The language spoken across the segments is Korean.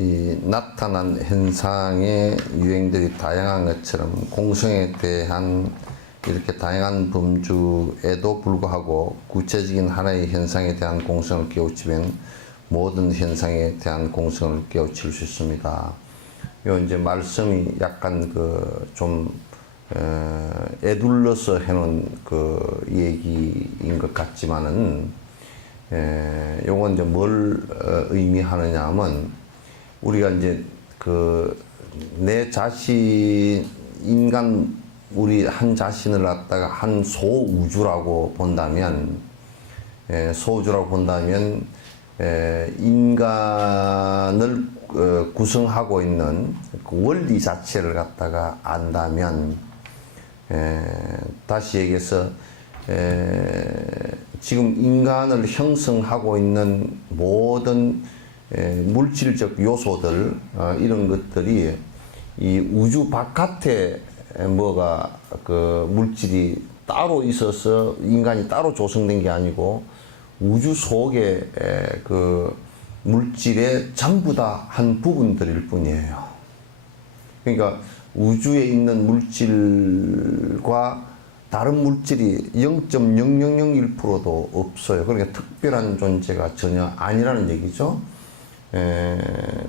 이 나타난 현상의 유형들이 다양한 것처럼 공성에 대한 이렇게 다양한 범주에도 불구하고 구체적인 하나의 현상에 대한 공성을 깨우치면 모든 현상에 대한 공성을 깨우칠 수 있습니다. 요 이제 말씀이 약간 좀 애둘러서 해놓은 얘기인 것 같지만은 요건 이제 뭘 의미하느냐 하면 우리가 이제 내 자신 인간 우리 한 자신을 갖다가 한 소우주라고 본다면 인간을 구성하고 있는 그 원리 자체를 갖다가 안다면 다시 얘기해서 지금 인간을 형성하고 있는 모든 물질적 요소들 이런 것들이 이 우주 바깥에 뭐가 물질이 따로 있어서 인간이 따로 조성된 게 아니고 우주 속에 물질의 전부 다 한 부분들일 뿐이에요. 그러니까 우주에 있는 물질과 다른 물질이 0.0001%도 없어요. 그러니까 특별한 존재가 전혀 아니라는 얘기죠.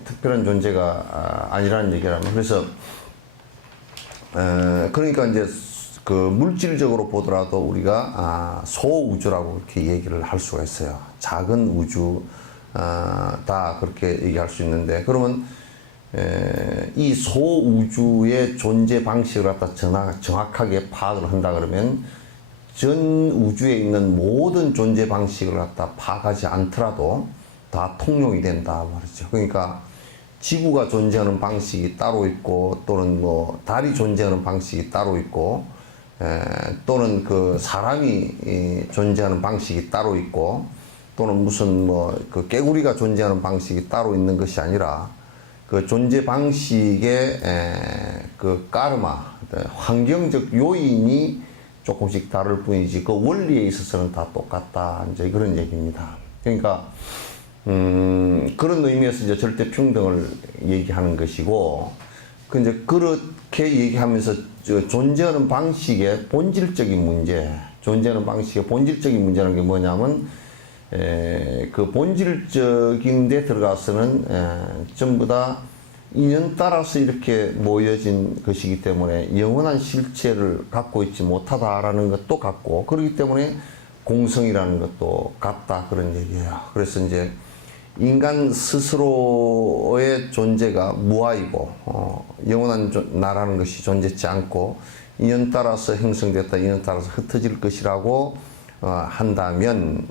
특별한 존재가 아니라는 얘기라면 그래서 그러니까 이제 물질적으로 보더라도 우리가 소우주라고 그렇게 얘기를 할 수가 있어요. 작은 우주 다 그렇게 얘기할 수 있는데 그러면 이 소우주의 존재 방식을 갖다 정확하게 파악을 한다 그러면 전 우주에 있는 모든 존재 방식을 갖다 파악하지 않더라도 다 통용이 된다 말이죠. 그러니까 지구가 존재하는 방식이 따로 있고 또는 뭐 달이 존재하는 방식이 따로 있고 또는 사람이 존재하는 방식이 따로 있고 또는 무슨 깨구리가 존재하는 방식이 따로 있는 것이 아니라 그 존재 방식의 까르마 환경적 요인이 조금씩 다를 뿐이지 그 원리에 있어서는 다 똑같다 이제 그런 얘기입니다. 그러니까 그런 의미에서 이제 절대 평등을 얘기하는 것이고 이제 그렇게 얘기하면서 존재하는 방식의 본질적인 문제라는 게 뭐냐면 그 본질적인 데 들어가서는 전부 다 인연 따라서 이렇게 모여진 것이기 때문에 영원한 실체를 갖고 있지 못하다라는 것도 같고 그렇기 때문에 공성이라는 것도 같다 그런 얘기예요. 그래서 이제 인간 스스로의 존재가 무아이고 영원한 나라는 것이 존재치 않고 인연 따라서 형성됐다 인연 따라서 흩어질 것이라고 한다면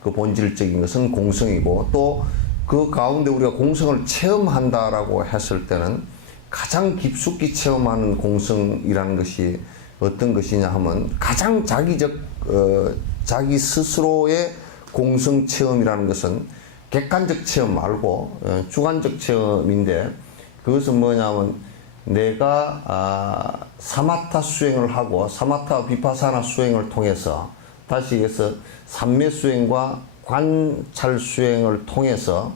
그 본질적인 것은 공성이고 또 그 가운데 우리가 공성을 체험한다라고 했을 때는 가장 깊숙이 체험하는 공성이라는 것이 어떤 것이냐 하면 가장 자기적 자기 스스로의 공성 체험이라는 것은 객관적 체험 말고 주관적 체험인데 그것은 뭐냐면 내가 사마타 수행을 하고 사마타 비파사나 수행을 통해서 다시 얘기해서 삼매 수행과 관찰 수행을 통해서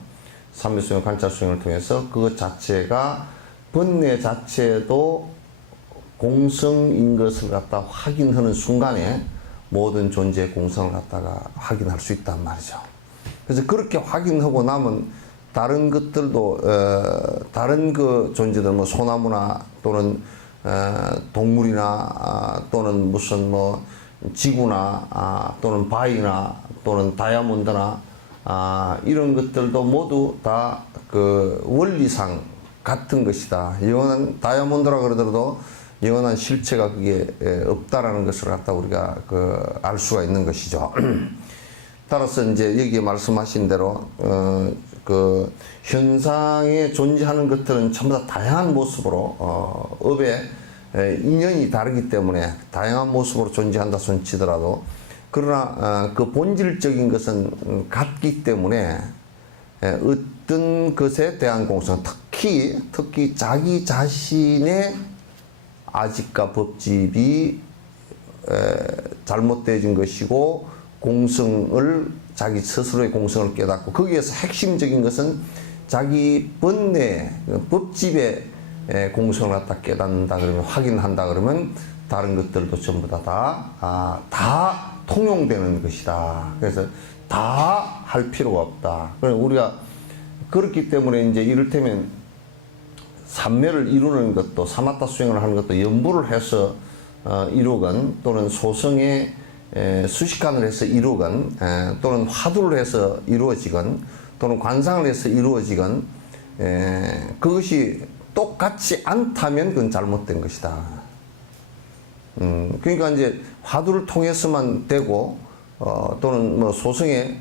삼매 수행 관찰 수행을 통해서 그 자체가 번뇌 자체도 공성인 것을 갖다 확인하는 순간에 모든 존재의 공성을 갖다가 확인할 수 있단 말이죠. 그래서 그렇게 확인하고 나면 다른 것들도 다른 존재들 뭐 소나무나 또는 동물이나 또는 무슨 지구나 또는 바위나 또는 다이아몬드나 이런 것들도 모두 다 원리상 같은 것이다. 영원한 다이아몬드라 그러더라도 영원한 실체가 그게 없다라는 것을 갖다 우리가 알 수가 있는 것이죠. 따라서 이제 여기에 말씀하신 대로 현상에 존재하는 것들은 전부 다 다양한 모습으로 업의 인연이 다르기 때문에 다양한 모습으로 존재한다 손치더라도 그러나 그 본질적인 것은 같기 때문에 어떤 것에 대한 공성 특히 자기 자신의 아집과 법집이 잘못되어진 것이고 자기 스스로의 공성을 깨닫고 거기에서 핵심적인 것은 자기 번뇌, 법집에 공성을 갖다 깨닫는다 그러면, 확인한다 그러면 다른 것들도 전부 다 통용되는 것이다. 그래서 다 할 필요가 없다. 그래서 우리가 그렇기 때문에 이제 이를테면 삼매를 이루는 것도, 사마타 수행을 하는 것도 연부를 해서 이루건, 또는 소성에 수식관을 해서 이루건, 또는 화두를 해서 이루어지건, 또는 관상을 해서 이루어지건, 그것이 똑같지 않다면 그건 잘못된 것이다. 그러니까 이제 화두를 통해서만 되고, 또는 뭐 소성의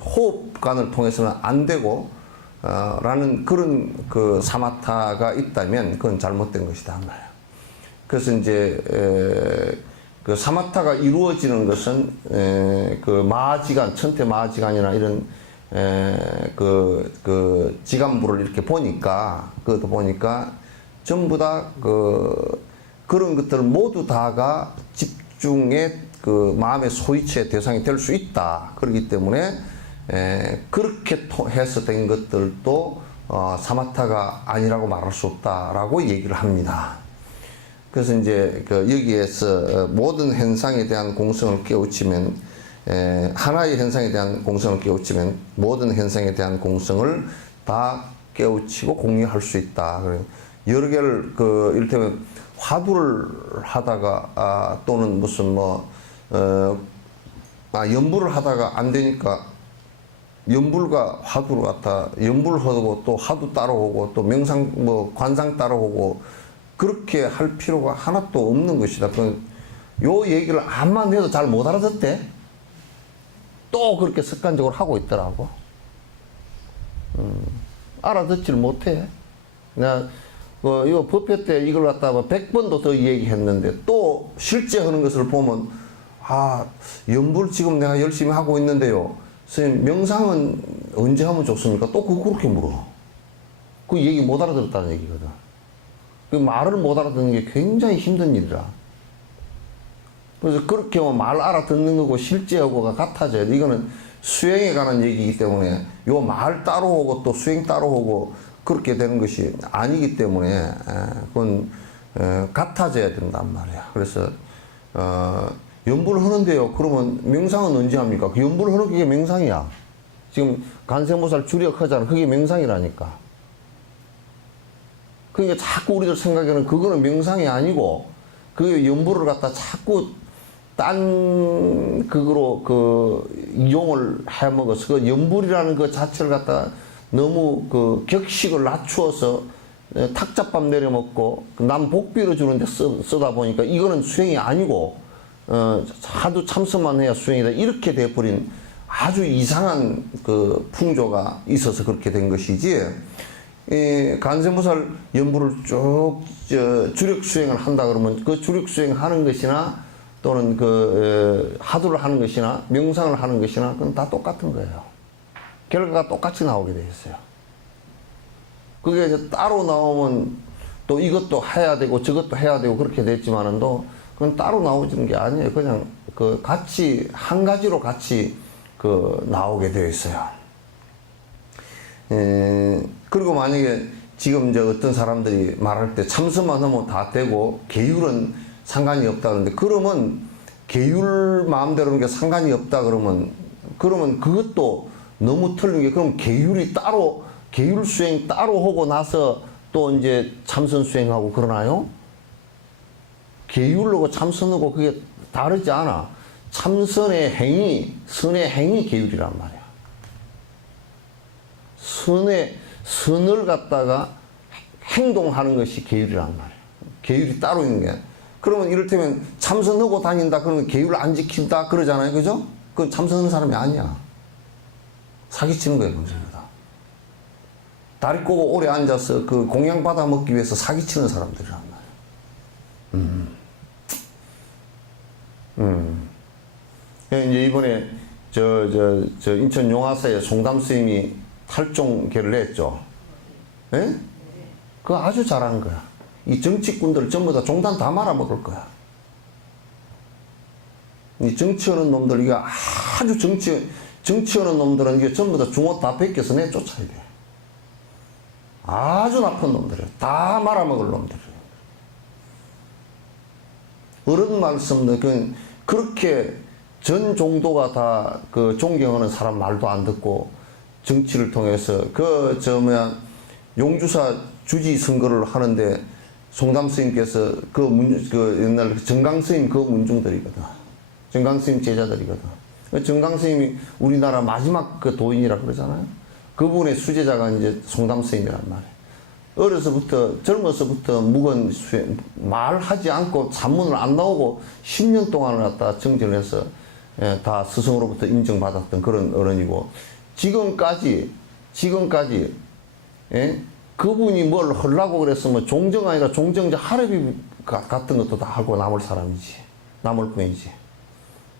호흡관을 통해서는 안 되고, 라는 그런 그 사마타가 있다면 그건 잘못된 것이다 말이야. 그래서 이제 그 사마타가 이루어지는 것은 그 마하지간, 천태 마하지간이나 이런 그 지간부를 이렇게 보니까, 그것도 보니까 전부 다 그런 것들 모두 다가 집중의 그 마음의 소이치의 대상이 될 수 있다. 그렇기 때문에 그렇게 해서 된 것들도 사마타가 아니라고 말할 수 없다라고 얘기를 합니다. 그래서 이제 여기에서 모든 현상에 대한 공성을 깨우치면, 하나의 현상에 대한 공성을 깨우치면 모든 현상에 대한 공성을 다 깨우치고 공유할 수 있다. 여러 개를 이를테면 화두를 하다가 또는 무슨 연부를 하다가 안 되니까 연불과 화두를 갖다 연불을 하고 또 화두 따라오고 또 명상 관상 따라오고 그렇게 할 필요가 하나도 없는 것이다. 요 얘기를 암만 해도 잘 못 알아듣대. 또 그렇게 습관적으로 하고 있더라고. 알아듣지를 못해. 내가 이거 법회 때 이걸 갖다가 100번도 더 얘기했는데 또 실제 하는 것을 보면, 연불 지금 내가 열심히 하고 있는데요, 선생님 명상은 언제 하면 좋습니까? 또 그렇게 물어. 그 얘기 못 알아들었다는 얘기거든. 그 말을 못 알아듣는 게 굉장히 힘든 일이라. 그래서 그렇게 말 알아듣는 거고 실제하고가 같아져야 돼. 이거는 수행에 관한 얘기이기 때문에 요 말 따로 오고 또 수행 따로 오고 그렇게 되는 것이 아니기 때문에 그건 같아져야 된단 말이야. 그래서 연불을 하는데요, 그러면 명상은 언제 합니까? 그 연불을 하는 게 명상이야. 지금 간세모살 주력하잖아. 그게 명상이라니까. 그러니까 자꾸 우리들 생각에는 그거는 명상이 아니고, 그 연불을 갖다 자꾸 딴 그거로 이용을 해먹어서 그 연불이라는 그 자체를 갖다 너무 격식을 낮추어서 탁잡밥 내려먹고 남 복비로 주는데 쓰다 보니까 이거는 수행이 아니고 하도 참선만 해야 수행이다, 이렇게 돼버린 아주 이상한 풍조가 있어서 그렇게 된 것이지. 간세무살 연부를 쭉 주력 수행을 한다 그러면 그 주력 수행하는 것이나 또는 하두를 하는 것이나 명상을 하는 것이나 그건 다 똑같은 거예요. 결과가 똑같이 나오게 돼 있어요. 그게 이제 따로 나오면 또 이것도 해야 되고 저것도 해야 되고 그렇게 됐지만은도 그건 따로 나오지는 게 아니에요. 그냥 같이 한 가지로 같이 나오게 되어 있어요. 그리고 만약에 지금 어떤 사람들이 말할 때 참선만 하면 다 되고 계율은 상관이 없다 그러는데, 그러면 계율 마음대로 하는 게 상관이 없다 그러면 그것도 너무 틀린 게, 그럼 계율이 따로, 계율 수행 따로 하고 나서 또 이제 참선 수행하고 그러나요? 계율하고 참선하고 그게 다르지 않아. 참선의 행위, 선의 행위 계율이란 말이야. 선을 갖다가 행동하는 것이 계율이란 말이야. 계율이 따로 있는 게. 그러면 이를테면 참선하고 다닌다 그러면 계율을 안 지킨다 그러잖아요. 그죠? 그건 참선하는 사람이 아니야. 사기치는 거예요, 전부 다. 다리 꼬고 오래 앉아서 공양 받아 먹기 위해서 사기치는 사람들이란 말이야. 이제 이번에 저 인천 용화사에 송담 스님이 탈종계를 했죠. 예? 그거 아주 잘한 거야. 이 정치꾼들 전부 다 종단 다 말아먹을 거야. 이 정치하는 놈들, 이거 아주 정치하는 놈들은 이게 전부 다 중옷 다 벗겨서 내쫓아야 돼. 아주 나쁜 놈들이에요. 다 말아먹을 놈들이에요. 어른 말씀도 그렇게 전 종도가 다 그 존경하는 사람 말도 안 듣고 정치를 통해서 용주사 주지 선거를 하는데 송담 스님께서 그 옛날 정강 스님 그 문중들이거든. 정강 스님 제자들이거든. 정강 스님이 우리나라 마지막 그 도인이라 그러잖아요. 그분의 수제자가 이제 송담 스님이란 말이에요. 젊어서부터 묵은 말하지 않고 산문을 안 나오고 10년 동안을 갖다 정진해서 다 스승으로부터 인정받았던 그런 어른이고, 지금까지 그분이 뭘 하려고 그랬으면 종정 아니라 종정자 하랩이 같은 것도 다 하고 남을 사람이지. 남을 뿐이지.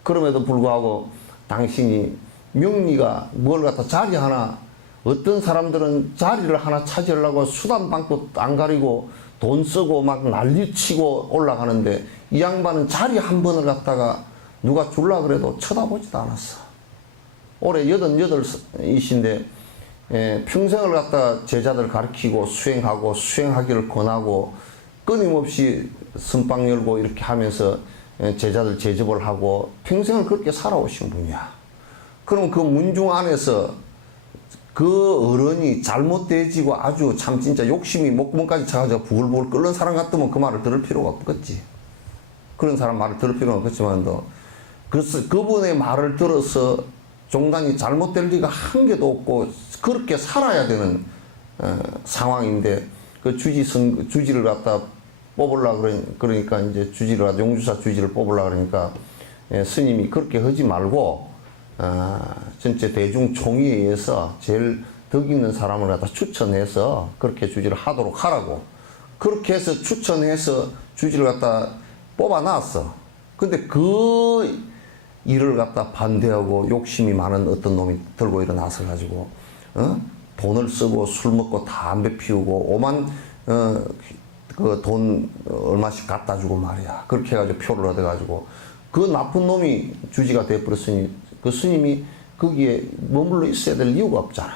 그럼에도 불구하고 당신이 명리가 뭘 갖다 자리 하나, 어떤 사람들은 자리를 하나 차지하려고 수단방법 안 가리고 돈 쓰고 막 난리치고 올라가는데, 이 양반은 자리 한 번을 갖다가 누가 줄라 그래도 쳐다보지도 않았어. 올해 88이신데 평생을 갖다가 제자들 가르치고 수행하기를 권하고 끊임없이 선방 열고 이렇게 하면서 제자들 제접을 하고 평생을 그렇게 살아오신 분이야. 그럼 그 문중 안에서 그 어른이 잘못되지고 아주 참 진짜 욕심이 목구멍까지 차가지고 부글부글 끓는 사람 같으면 그 말을 들을 필요가 없겠지. 그런 사람 말을 들을 필요는 없겠지만도, 그래서 그분의 말을 들어서 종단이 잘못될 리가 한 개도 없고 그렇게 살아야 되는 상황인데, 그 주지를 갖다 뽑으려고 그러니까 이제 용주사 주지를 뽑으려고 그러니까 스님이 그렇게 하지 말고 전체 대중총회에 의해서 제일 덕 있는 사람을 갖다 추천해서 그렇게 주지를 하도록 하라고, 그렇게 해서 추천해서 주지를 갖다 뽑아놨어. 근데 그 일을 갖다 반대하고 욕심이 많은 어떤 놈이 들고 일어나서 가지고 돈을 쓰고 술 먹고 담배 피우고 오만 그 돈 얼마씩 갖다 주고 말이야. 그렇게 해가지고 표를 얻어가지고 그 나쁜 놈이 주지가 돼버렸으니 그 스님이 거기에 머물러 있어야 될 이유가 없잖아.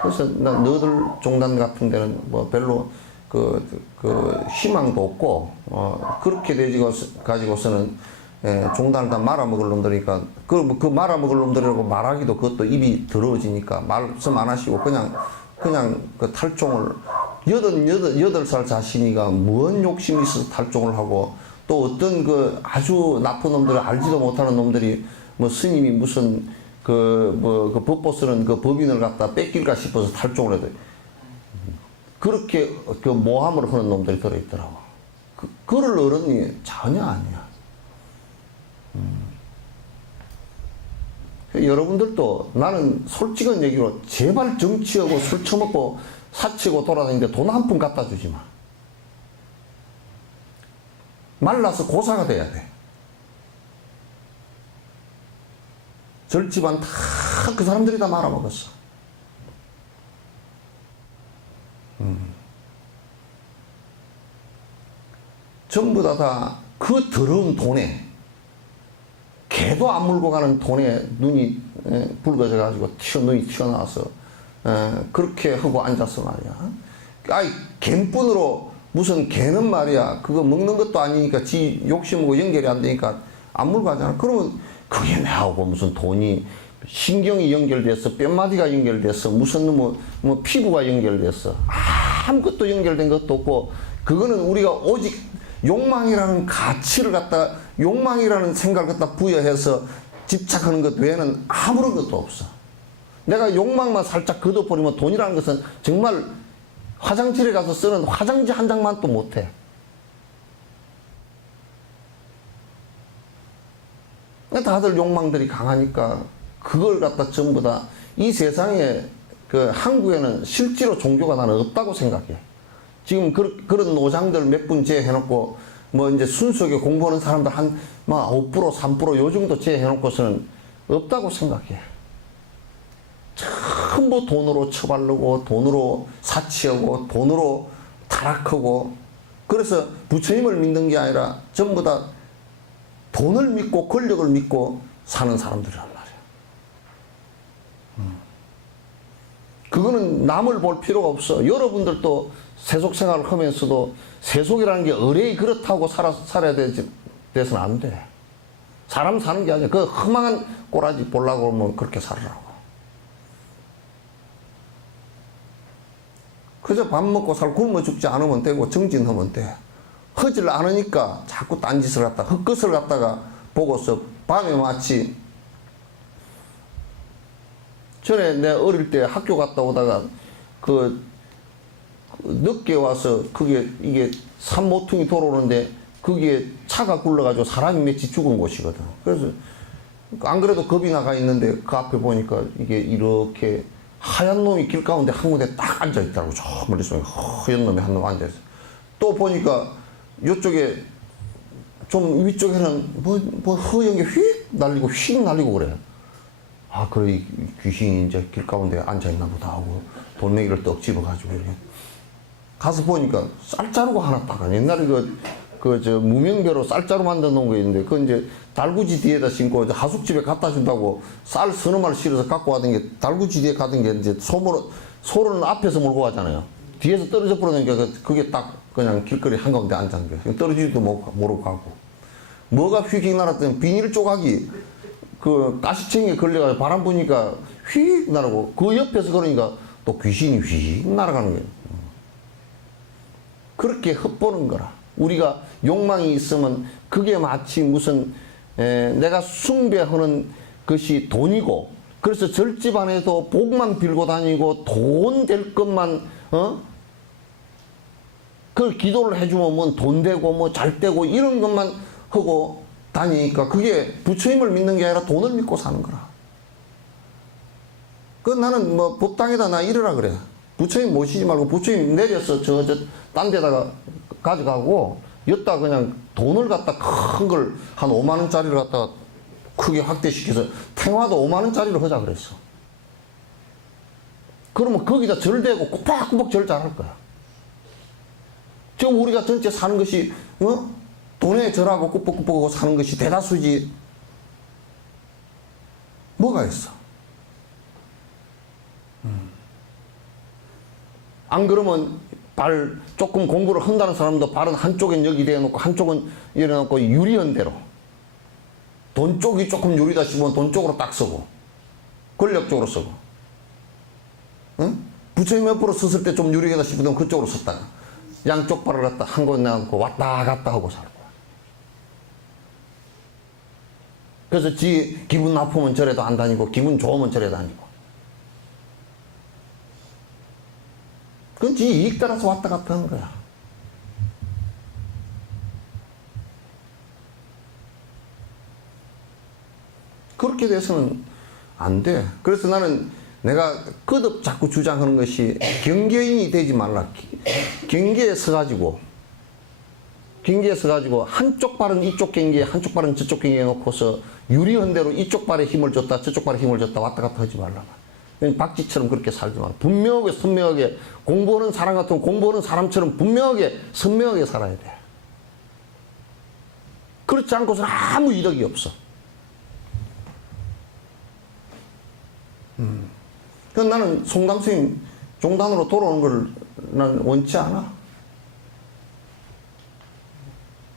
그래서 너들 종단 같은 데는 뭐 별로 그 희망도 없고 그렇게 가지고서는 종단을 다 말아먹을 놈들이니까 그 말아먹을 놈들이라고 말하기도 그것도 입이 더러워지니까 말씀 안 하시고 그냥 그 탈종을 8살 자신이가 뭔 욕심이 있어서 탈종을 하고, 또 어떤 그 아주 나쁜 놈들을 알지도 못하는 놈들이 뭐 스님이 무슨 그 법보 쓰는 그 법인을 갖다 뺏길까 싶어서 탈종을 해도 그렇게 그 모함을 하는 놈들이 들어있더라고. 그럴 어른이 전혀 아니야. 여러분들도 나는 솔직한 얘기로 제발 정치하고 술 처먹고 사치고 돌아다니는데 돈 한 푼 갖다 주지 마. 말라서 고사가 돼야 돼. 절집안 다 그 사람들이 다 말아먹었어. 전부 다 그 더러운 돈에, 개도 안 물고 가는 돈에 눈이 붉어져 가지고 눈이 튀어나와서 그렇게 하고 앉았어 말이야. 아이 갠뿐으로 무슨 개는 말이야 그거 먹는 것도 아니니까 지 욕심하고 연결이 안 되니까 안 물고 가잖아. 그러면 그게 나하고 무슨 돈이 신경이 연결됐어, 뼈마디가 연결됐어, 무슨 뭐 피부가 연결됐어, 아무것도 연결된 것도 없고, 그거는 우리가 오직 욕망이라는 가치를 갖다, 욕망이라는 생각을 갖다 부여해서 집착하는 것 외에는 아무런 것도 없어. 내가 욕망만 살짝 걷어버리면 돈이라는 것은 정말 화장실에 가서 쓰는 화장지 한 장만 또 못해. 다들 욕망들이 강하니까 그걸 갖다 전부 다 이 세상에 그 한국에는 실제로 종교가 나는 없다고 생각해. 지금 그런 노장들 몇 분 제해놓고 뭐 이제 순수하게 공부하는 사람들 한 5%, 3% 요 정도 제해놓고서는 없다고 생각해. 전부 돈으로 처바르고 돈으로 사치하고 돈으로 타락하고, 그래서 부처님을 믿는 게 아니라 전부 다 돈을 믿고 권력을 믿고 사는 사람들이란 말이야. 그거는 남을 볼 필요가 없어. 여러분들도 세속 생활을 하면서도 세속이라는 게 의뢰이 그렇다고 살아야 돼서는 안 돼. 사람 사는 게 아니야. 그 허망한 꼬라지 보려고 하면 그렇게 살으라고. 그저 밥 먹고 살 굶어 죽지 않으면 되고 정진하면 돼. 하질 않으니까 자꾸 딴짓을 갖다가 헛것을 갖다가 보고서 밤에 마치 전에 내 어릴 때 학교 갔다 오다가 그 늦게 와서 그게 이게 산모퉁이 돌아오는데 거기에 차가 굴러가지고 사람이 몇이 죽은 곳이거든. 그래서 안 그래도 겁이 나가 있는데 그 앞에 보니까 이게 이렇게 하얀 놈이 길 가운데 한 군데 딱 앉아 있더라고. 저 멀리서 하얀 놈이 한 놈 앉아 있어. 또 보니까 이쪽에 좀 위쪽에는 뭐 허연 게 휙 날리고 휙 날리고 그래. 아, 그래, 귀신이 이제 길 가운데 앉아있나 보다 하고 돌멩이를 떡 집어가지고 이렇게 가서 보니까 쌀자루가 하나 딱 옛날에 무명배로 쌀자루 만들어 놓은 거 있는데 그건 이제 달구지 뒤에다 심고 하숙집에 갖다 준다고 쌀 서너 마리 실어서 갖고 가던 게 달구지 뒤에 가던 게 이제 소는 앞에서 몰고 가잖아요. 뒤에서 떨어져 버리니까 그게 딱 그냥 길거리 한가운데 앉은 거예요. 떨어지지도 모르고 가고. 뭐가 휙휙 날았더니 비닐 조각이 그 가시청에 걸려가지고 바람 부니까 휙 날아고 그 옆에서 그러니까 또 귀신이 휙 날아가는 거예요. 그렇게 헛보는 거라. 우리가 욕망이 있으면 그게 마치 무슨 내가 숭배하는 것이 돈이고 그래서 절집안에도 복만 빌고 다니고 돈 될 것만 그 기도를 해주면 뭐 돈 되고 뭐 잘 되고 이런 것만 하고 다니니까 그게 부처님을 믿는 게 아니라 돈을 믿고 사는 거라. 그 나는 뭐 법당에다 나 이러라 그래. 부처님 모시지 말고 부처님 내려서 저 딴 데다가 가져가고 여기다 그냥 돈을 갖다 큰 걸 한 5만 원짜리를 갖다가 크게 확대시켜서 탱화도 5만 원짜리로 하자 그랬어. 그러면 거기다 절대고 꼬박꼬박 절 잘할 거야. 지금 우리가 전체 사는 것이 돈에 절하고 꾸벅꾸벅하고 사는 것이 대다수지 뭐가 있어? 안 그러면 조금 공부를 한다는 사람도 발은 한쪽엔 여기 대놓고 한쪽은 이래놓고 유리한 대로 돈 쪽이 조금 유리다 싶으면 돈 쪽으로 딱 쓰고 권력 쪽으로 쓰고 부처님 옆으로 섰을 때 좀 유리하다 싶으면 그쪽으로 섰다가 양쪽 발을 갖다 한 곳에 놔놓고 왔다 갔다 하고 살고 그래서 지 기분 나쁘면 절에도 안 다니고 기분 좋으면 절에 다니고 그건 지 이익 따라서 왔다 갔다 하는 거야. 그렇게 돼서는 안 돼. 그래서 나는 내가 거듭 자꾸 주장하는 것이 경계인이 되지 말라. 경계에 서가지고 한쪽 발은 이쪽 경계에 한쪽 발은 저쪽 경계에 놓고서 유리한 대로 이쪽 발에 힘을 줬다 저쪽 발에 힘을 줬다 왔다 갔다 하지 말라. 박쥐처럼 그렇게 살지 말라. 분명하게 선명하게 공부하는 사람 같으면 공부하는 사람처럼 분명하게 선명하게 살아야 돼. 그렇지 않고서는 아무 이득이 없어. 그래서 나는 송담스님 종단으로 돌아오는 걸 난 원치 않아.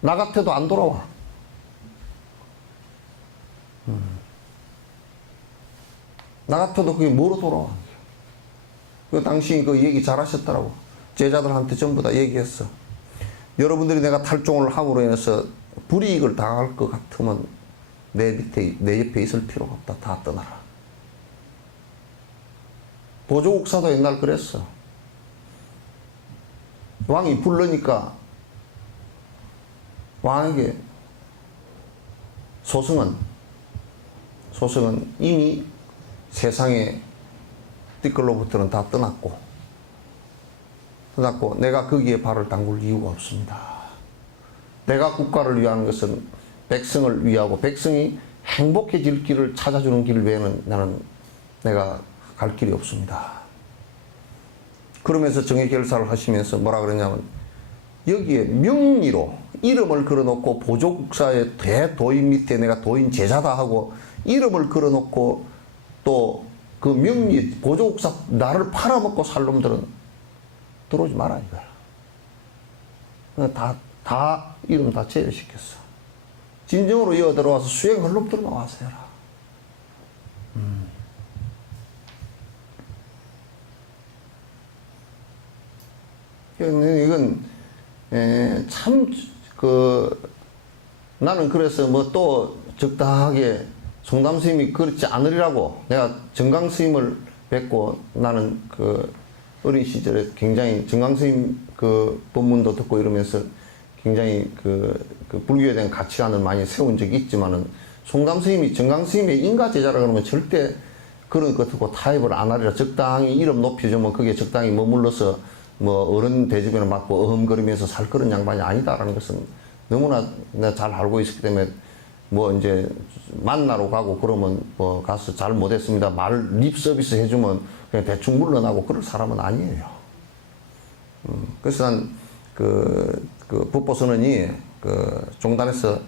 나 같아도 안 돌아와. 나 같아도 그게 뭐로 돌아와. 그 당신이 그 얘기 잘 하셨더라고. 제자들한테 전부 다 얘기했어. 여러분들이 내가 탈종을 함으로 인해서 불이익을 당할 것 같으면 내 옆에 있을 필요가 없다. 다 떠나라. 보조국사도 옛날 그랬어. 왕이 부르니까 왕에게 소승은 이미 세상에 띠끌로부터는 다 떠났고 내가 거기에 발을 담글 이유가 없습니다. 내가 국가를 위하는 것은 백성을 위하고 백성이 행복해질 길을 찾아주는 길 외에는 내가 갈 길이 없습니다. 그러면서 정예결사를 하시면서 뭐라 그러냐면 여기에 명리로 이름을 걸어놓고 보조국사의 대도인 밑에 내가 도인 제자다 하고 이름을 걸어놓고 또 그 명리 보조국사 나를 팔아먹고 살 놈들은 들어오지 마라 이거야. 다 이름 다 제외시켰어. 진정으로 이어 들어와서 수행할 놈들만 와서 해라. 이건 참 나는 그래서 뭐 또 적당하게 송담 스님이 그렇지 않으리라고 내가 정강 스님을 뵙고 나는 그 어린 시절에 굉장히 정강 스님 그 법문도 듣고 이러면서 굉장히 그 불교에 대한 가치관을 많이 세운 적이 있지만은 송담 스님이 정강 스님의 인가 제자라 그러면 절대 그런 것 듣고 타협을 안 하리라. 적당히 이름 높여주면 그게 적당히 머물러서 뭐 어른 대접에는 맞고 어흠거리면서 살 그런 양반이 아니다라는 것은 너무나 내가 잘 알고 있었기 때문에 뭐 이제 만나러 가고 그러면 뭐 가서 잘 못했습니다 말 립 서비스 해주면 그냥 대충 물러나고 그럴 사람은 아니에요. 그래서 난 그 법보선언이 그 종단에서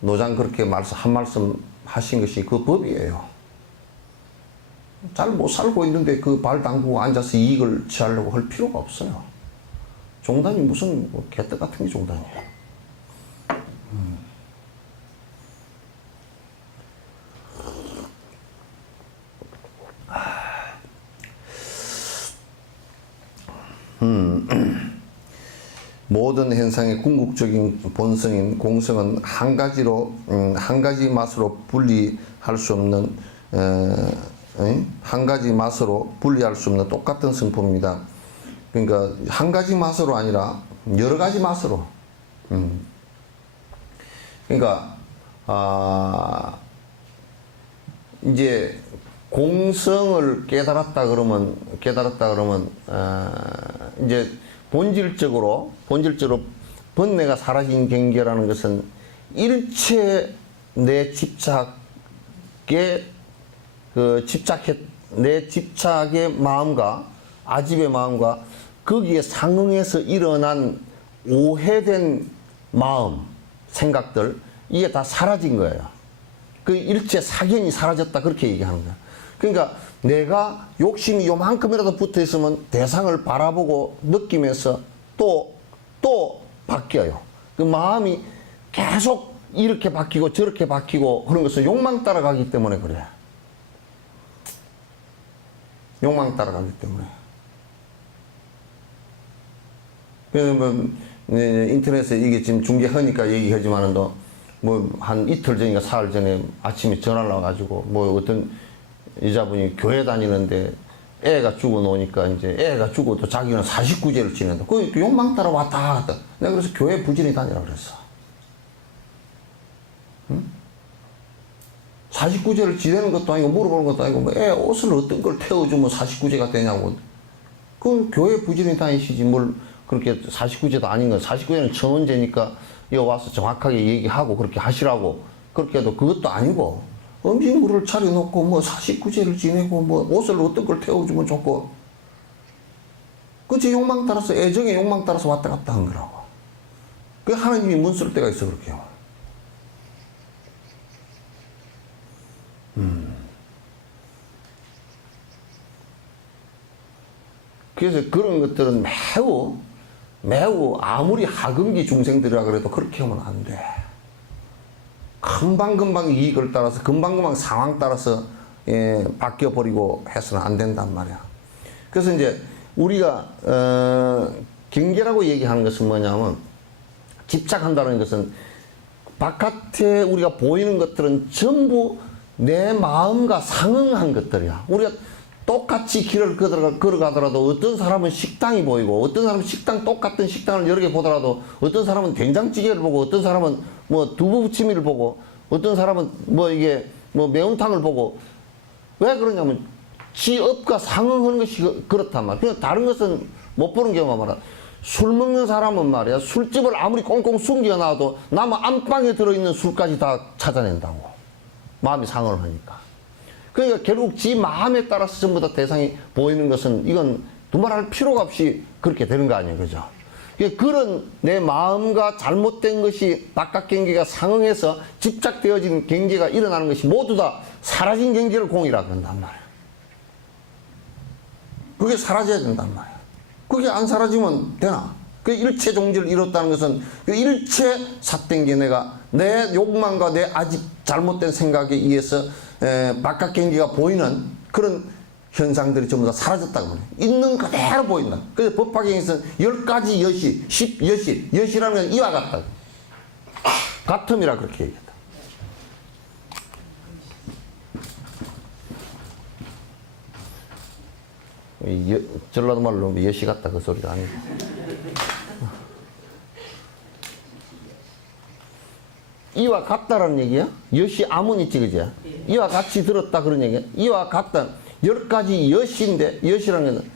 노장 그렇게 한 말씀 하신 것이 그 법이에요. 잘 못 살고 있는데 그 발 담그고 앉아서 이익을 취하려고 할 필요가 없어요. 종단이 무슨 뭐 개떡 같은 게 종단이에요. 모든 현상의 궁극적인 본성인 공성은 한 가지로 한 가지 맛으로 분리할 수 없는 한 가지 맛으로 분리할 수 없는 똑같은 성품입니다. 그러니까 한 가지 맛으로 아니라 여러 가지 맛으로. 그러니까 이제 공성을 깨달았다 그러면 이제 본질적으로 번뇌가 사라진 경계라는 것은 일체 내 집착에 내 집착의 마음과 아집의 마음과 거기에 상응해서 일어난 오해된 마음, 생각들 이게 다 사라진 거예요. 그 일체 사견이 사라졌다 그렇게 얘기하는 거야. 그러니까 내가 욕심이 요만큼이라도 붙어 있으면 대상을 바라보고 느끼면서 또 바뀌어요. 그 마음이 계속 이렇게 바뀌고 저렇게 바뀌고 그런 것은 욕망 따라가기 때문에 그래. 욕망 따라가기 때문에. 그러면 인터넷에 이게 지금 중계하니까 얘기하지만은 뭐 한 이틀 전인가 사흘 전에 아침에 전화를 와가지고 뭐 어떤 여자분이 교회 다니는데 애가 죽어 놓으니까 이제 애가 죽어도 자기는 49제를 지낸다. 그 욕망 따라 왔다 갔다. 내가 그래서 교회 부지런히 다니라 그랬어. 응? 49제를 지내는 것도 아니고 물어보는 것도 아니고 뭐 애 옷을 어떤 걸 태워주면 49제가 되냐고. 그 교회 부지런히 다니시지 뭘 그렇게 49제도 아닌 건 49제는 천원제니까 여기 와서 정확하게 얘기하고 그렇게 하시라고 그렇게 해도 그것도 아니고 음식물을 차려놓고 뭐 49제를 지내고 뭐 옷을 어떤 걸 태워주면 좋고 그치 욕망 따라서 애정의 욕망 따라서 왔다 갔다 한 거라고. 그 하나님이 문쓸 때가 있어 그렇게. 그래서 그런 것들은 매우 아무리 하근기 중생들이라 그래도 그렇게 하면 안 돼. 금방금방 이익을 따라서 금방금방 상황 따라서 바뀌어버리고 해서는 안 된단 말이야. 그래서 이제 우리가 경계라고 얘기하는 것은 뭐냐면 집착한다는 것은 바깥에 우리가 보이는 것들은 전부 내 마음과 상응한 것들이야. 우리가 똑같이 길을 걸어가더라도 어떤 사람은 식당이 보이고 어떤 사람은 똑같은 식당을 여러 개 보더라도 어떤 사람은 된장찌개를 보고 어떤 사람은 뭐 두부부치미를 보고 어떤 사람은 뭐 이게 뭐 매운탕을 보고 왜 그러냐면 지 업과 상응하는 것이 그렇단 말이야. 그냥 다른 것은 못 보는 경우가 많아. 술 먹는 사람은 말이야 술집을 아무리 꽁꽁 숨겨놔도 남의 안방에 들어있는 술까지 다 찾아낸다고. 마음이 상응을 하니까. 그러니까 결국 지 마음에 따라서 전부 다 대상이 보이는 것은 이건 두말할 필요가 없이 그렇게 되는 거 아니에요. 그죠? 그런 내 마음과 잘못된 것이 바깥 경계가 상응해서 집착되어진 경계가 일어나는 것이 모두 다 사라진 경계를 공이라 그런단 말이에요. 그게 사라져야 된단 말이야. 그게 안 사라지면 되나? 그 일체 종지를 이뤘다는 것은 그 일체 삿된 내가 내 욕망과 내 아직 잘못된 생각에 의해서 바깥 경기가 보이는 그런 현상들이 전부 다 사라졌다고 말해요. 있는 그대로 보인다. 그래서 법화경에서는 10가지 여시, 10여시, 여시라는 건 이와 같다. 같음이라 그렇게 얘기했다. 전라도 말로 여시 같다 그 소리가 아니고. 이와 같다라는 얘기야? 여시 아문이지 그죠? 이와 같이 들었다 그런 얘기야? 이와 같다 10가지 여시인데 여시라는 건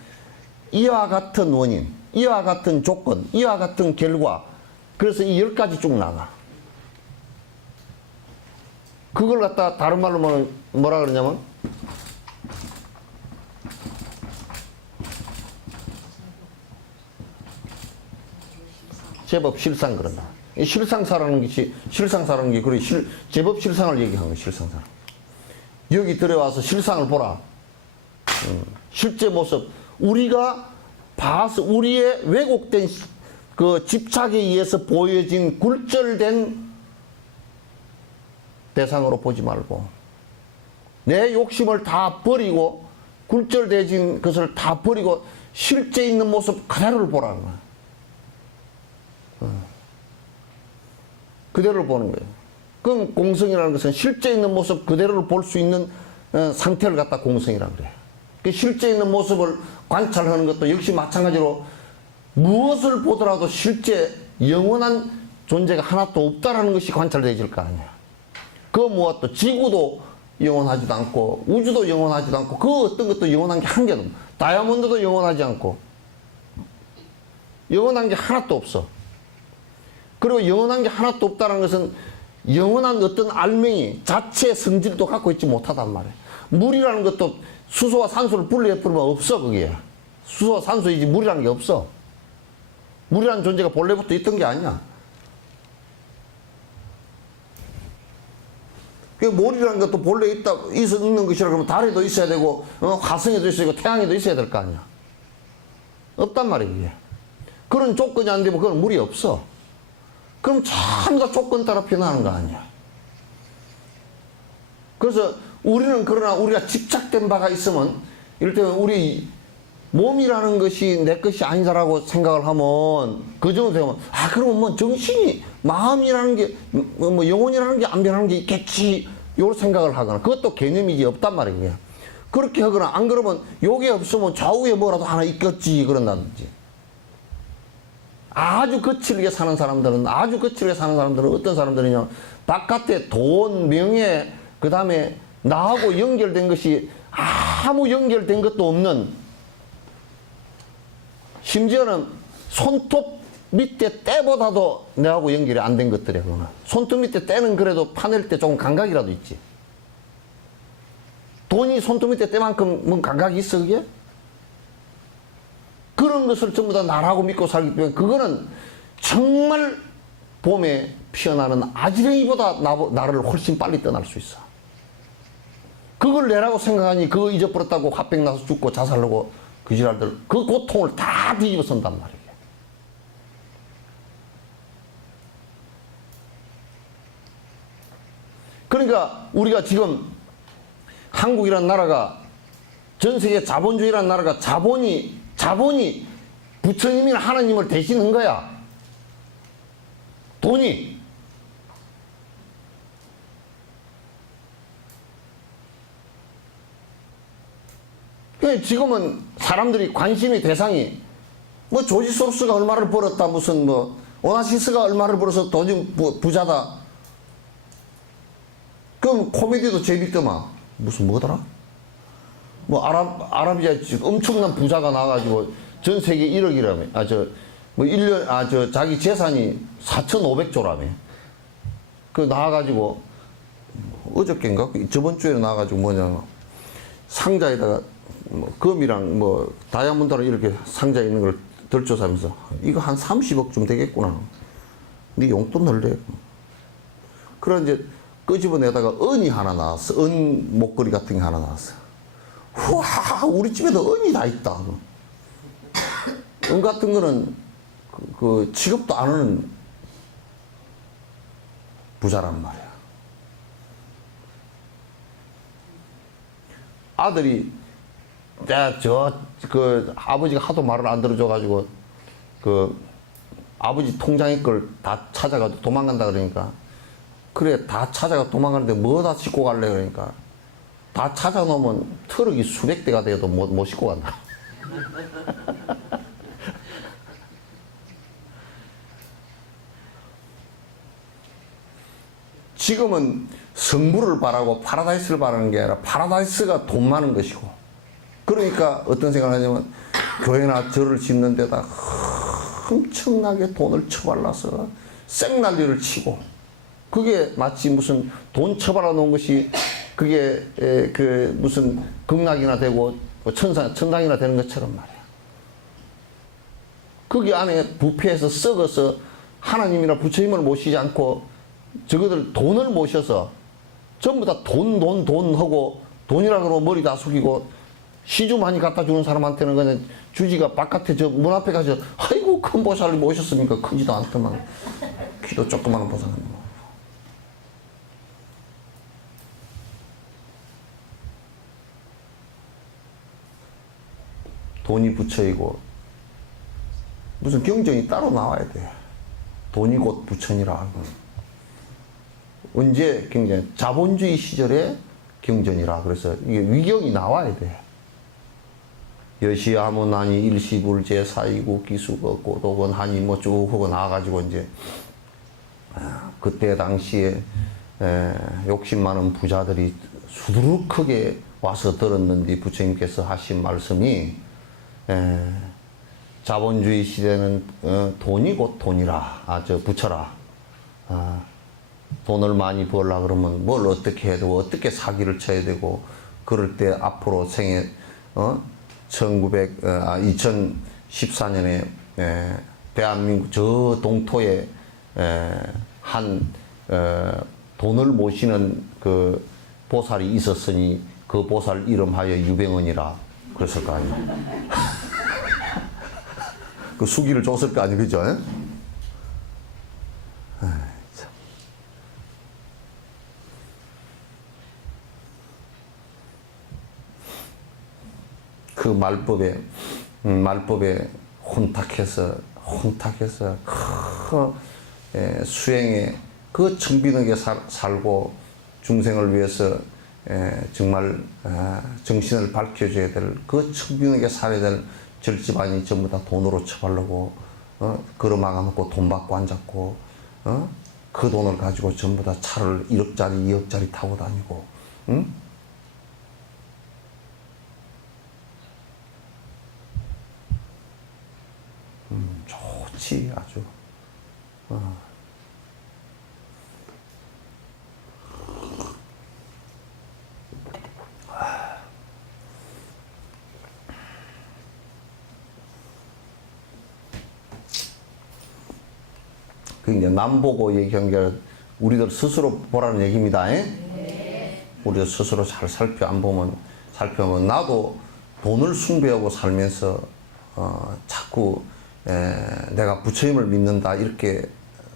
이와 같은 원인, 이와 같은 조건, 이와 같은 결과. 그래서 이 10가지 쭉 나가. 그걸 갖다 다른 말로 뭐라 그러냐면 제법 실상 그런다. 실상사라는 것이 실상사라는 게 그래 제법 실상을 얘기하는 거야. 실상사. 여기 들어와서 실상을 보라. 실제 모습 우리가 봐서 우리의 왜곡된 그 집착에 의해서 보여진 굴절된 대상으로 보지 말고 내 욕심을 다 버리고 굴절되진 것을 다 버리고 실제 있는 모습 그대로를 보라는 거야. 그대로를 보는 거예요. 그럼 공성이라는 것은 실제 있는 모습 그대로를 볼 수 있는 상태를 갖다 공성이라고 그래요. 그 실제 있는 모습을 관찰하는 것도 역시 마찬가지로 무엇을 보더라도 실제 영원한 존재가 하나도 없다라는 것이 관찰되질 거 아니야. 그 무엇도 지구도 영원하지도 않고 우주도 영원하지도 않고 그 어떤 것도 영원한 게 한 개도 없어. 다이아몬드도 영원하지 않고 영원한 게 하나도 없어. 그리고 영원한 게 하나도 없다는 것은 영원한 어떤 알맹이 자체의 성질도 갖고 있지 못하단 말이에요. 물이라는 것도 수소와 산소를 분리해버리면 없어. 그게 수소와 산소이지 물이라는 게 없어. 물이라는 존재가 본래부터 있던 게 아니야. 그 물이라는 것도 본래 있는 것이라 그러면 달에도 있어야 되고 화성에도 있어야 되고 태양에도 있어야 될 거 아니야. 없단 말이에요. 그게. 그런 조건이 안 되면 그건 물이 없어. 그럼 전부 다 조건 따라 변하는 거 아니야. 그래서 우리는 그러나 우리가 집착된 바가 있으면 이를테면 우리 몸이라는 것이 내 것이 아니다라고 생각을 하면 그 정도 되면 그러면 뭐 정신이 마음이라는 게 뭐 영혼이라는 게 안 변하는 게 있겠지 요 생각을 하거나 그것도 개념이 없단 말이에요. 그렇게 하거나 안 그러면 요게 없으면 좌우에 뭐라도 하나 있겠지 그런다든지. 아주 거칠게 사는 사람들은 어떤 사람들이냐 바깥에 돈, 명예 그 다음에 나하고 연결된 것이 아무 연결된 것도 없는 심지어는 손톱 밑에 때보다도 내하고 연결이 안 된 것들이야. 그러나 손톱 밑에 때는 그래도 파낼 때 조금 감각이라도 있지. 돈이 손톱 밑에 때만큼 뭔 감각이 있어 그게? 그런 것을 전부 다 나라고 믿고 살기 때문에 그거는 정말 봄에 피어나는 아지랭이보다 나를 훨씬 빨리 떠날 수 있어. 그걸 내라고 생각하니 그거 잊어버렸다고 화병 나서 죽고 자살하고 그 지랄들 그 고통을 다 뒤집어 선단 말이에요. 그러니까 우리가 지금 한국이라는 나라가 전 세계 자본주의라는 나라가 자본이 부처님이나 하나님을 대신한 거야. 돈이. 지금은 사람들이 관심의 대상이 뭐 조지 소로스가 얼마를 벌었다 무슨 뭐 오나시스가 얼마를 벌어서 돈이 부자다. 그럼 코미디도 재밌더만 무슨 뭐더라? 뭐 아라비아 엄청난 부자가 나와가지고 전 세계 1억이라며. 뭐 1년, 자기 재산이 4,500조라며. 그 나와가지고, 어저께인가? 저번 주에 나와가지고 뭐냐. 상자에다가 뭐 금이랑 뭐 다이아몬드랑 이렇게 상자에 있는 걸 들춰사면서 이거 한 30억쯤 되겠구나. 네 용돈 넣을래? 그런 이제 끄집어내다가 은이 하나 나왔어. 은 목걸이 같은 게 하나 나왔어. 우와, 우리 집에도 은이 다 있다. 은 같은 거는 그 취급도 안 하는 부자란 말이야. 아들이 그 아버지가 하도 말을 안 들어줘가지고 그 아버지 통장에 걸 다 찾아가지고 도망간다 그러니까, 그래 다 찾아가 도망가는데 뭐 다 싣고 갈래 그러니까, 다 찾아놓으면 트럭이 수백 대가 돼도 못 싣고 간다. 지금은 성부를 바라고 파라다이스를 바라는 게 아니라 파라다이스가 돈 많은 것이고, 그러니까 어떤 생각을 하냐면 교회나 절을 짓는 데다 엄청나게 돈을 처발라서 생난리를 치고, 그게 마치 무슨 돈 처발라 놓은 것이 그게 그 무슨 극락이나 되고 천당이나 되는 것처럼 말이야. 거기 안에 부패해서 썩어서 하나님이나 부처님을 모시지 않고 저거들 돈을 모셔서 전부 다 돈 하고, 돈이라 그러면 머리 다 숙이고, 시주 많이 갖다 주는 사람한테는 그냥 주지가 바깥에 저 문 앞에 가서 아이고 큰 보살을 모셨습니까? 크지도 않더만 키도 조그마한 보살은 뭐. 돈이 부처이고 무슨 경전이 따로 나와야 돼. 돈이 곧 부처니라. 언제 경전? 자본주의 시절에 경전이라. 그래서 이게 위경이 나와야 돼. 여시하무나니 일시불제 사이고 기수가 고독은 하니 뭐 쭉 하고 나와가지고 이제 그때 당시에 욕심 많은 부자들이 수두룩 크게 와서 들었는데 부처님께서 하신 말씀이 자본주의 시대는 돈이 곧 돈이라. 부처라. 돈을 많이 벌라 그러면 뭘 어떻게 해야 되고 어떻게 사기를 쳐야 되고, 그럴 때 앞으로 생애 2014년에 대한민국 저 동토에 한 돈을 모시는 그 보살이 있었으니 그 보살 이름하여 유병언이라 그랬을 거 아니에요. 그 수기를 줬을 거 아니에요, 그죠? 그 말법에 혼탁해서 수행에 그 청빈하게 살고 중생을 위해서 정말 정신을 밝혀줘야 될 그 청빈하게 살아야 될 절집안이 전부 다 돈으로 처발르고 걸어막아놓고 돈 받고 앉았고, 그 돈을 가지고 전부 다 차를 1억짜리 2억짜리 타고 다니고, 응? 좋지 아주. 그 이제 남 보고 얘기한 게 우리들 스스로 보라는 얘기입니다. 네. 우리가 스스로 잘 살펴보면 나도 돈을 숭배하고 살면서 자꾸 내가 부처님을 믿는다 이렇게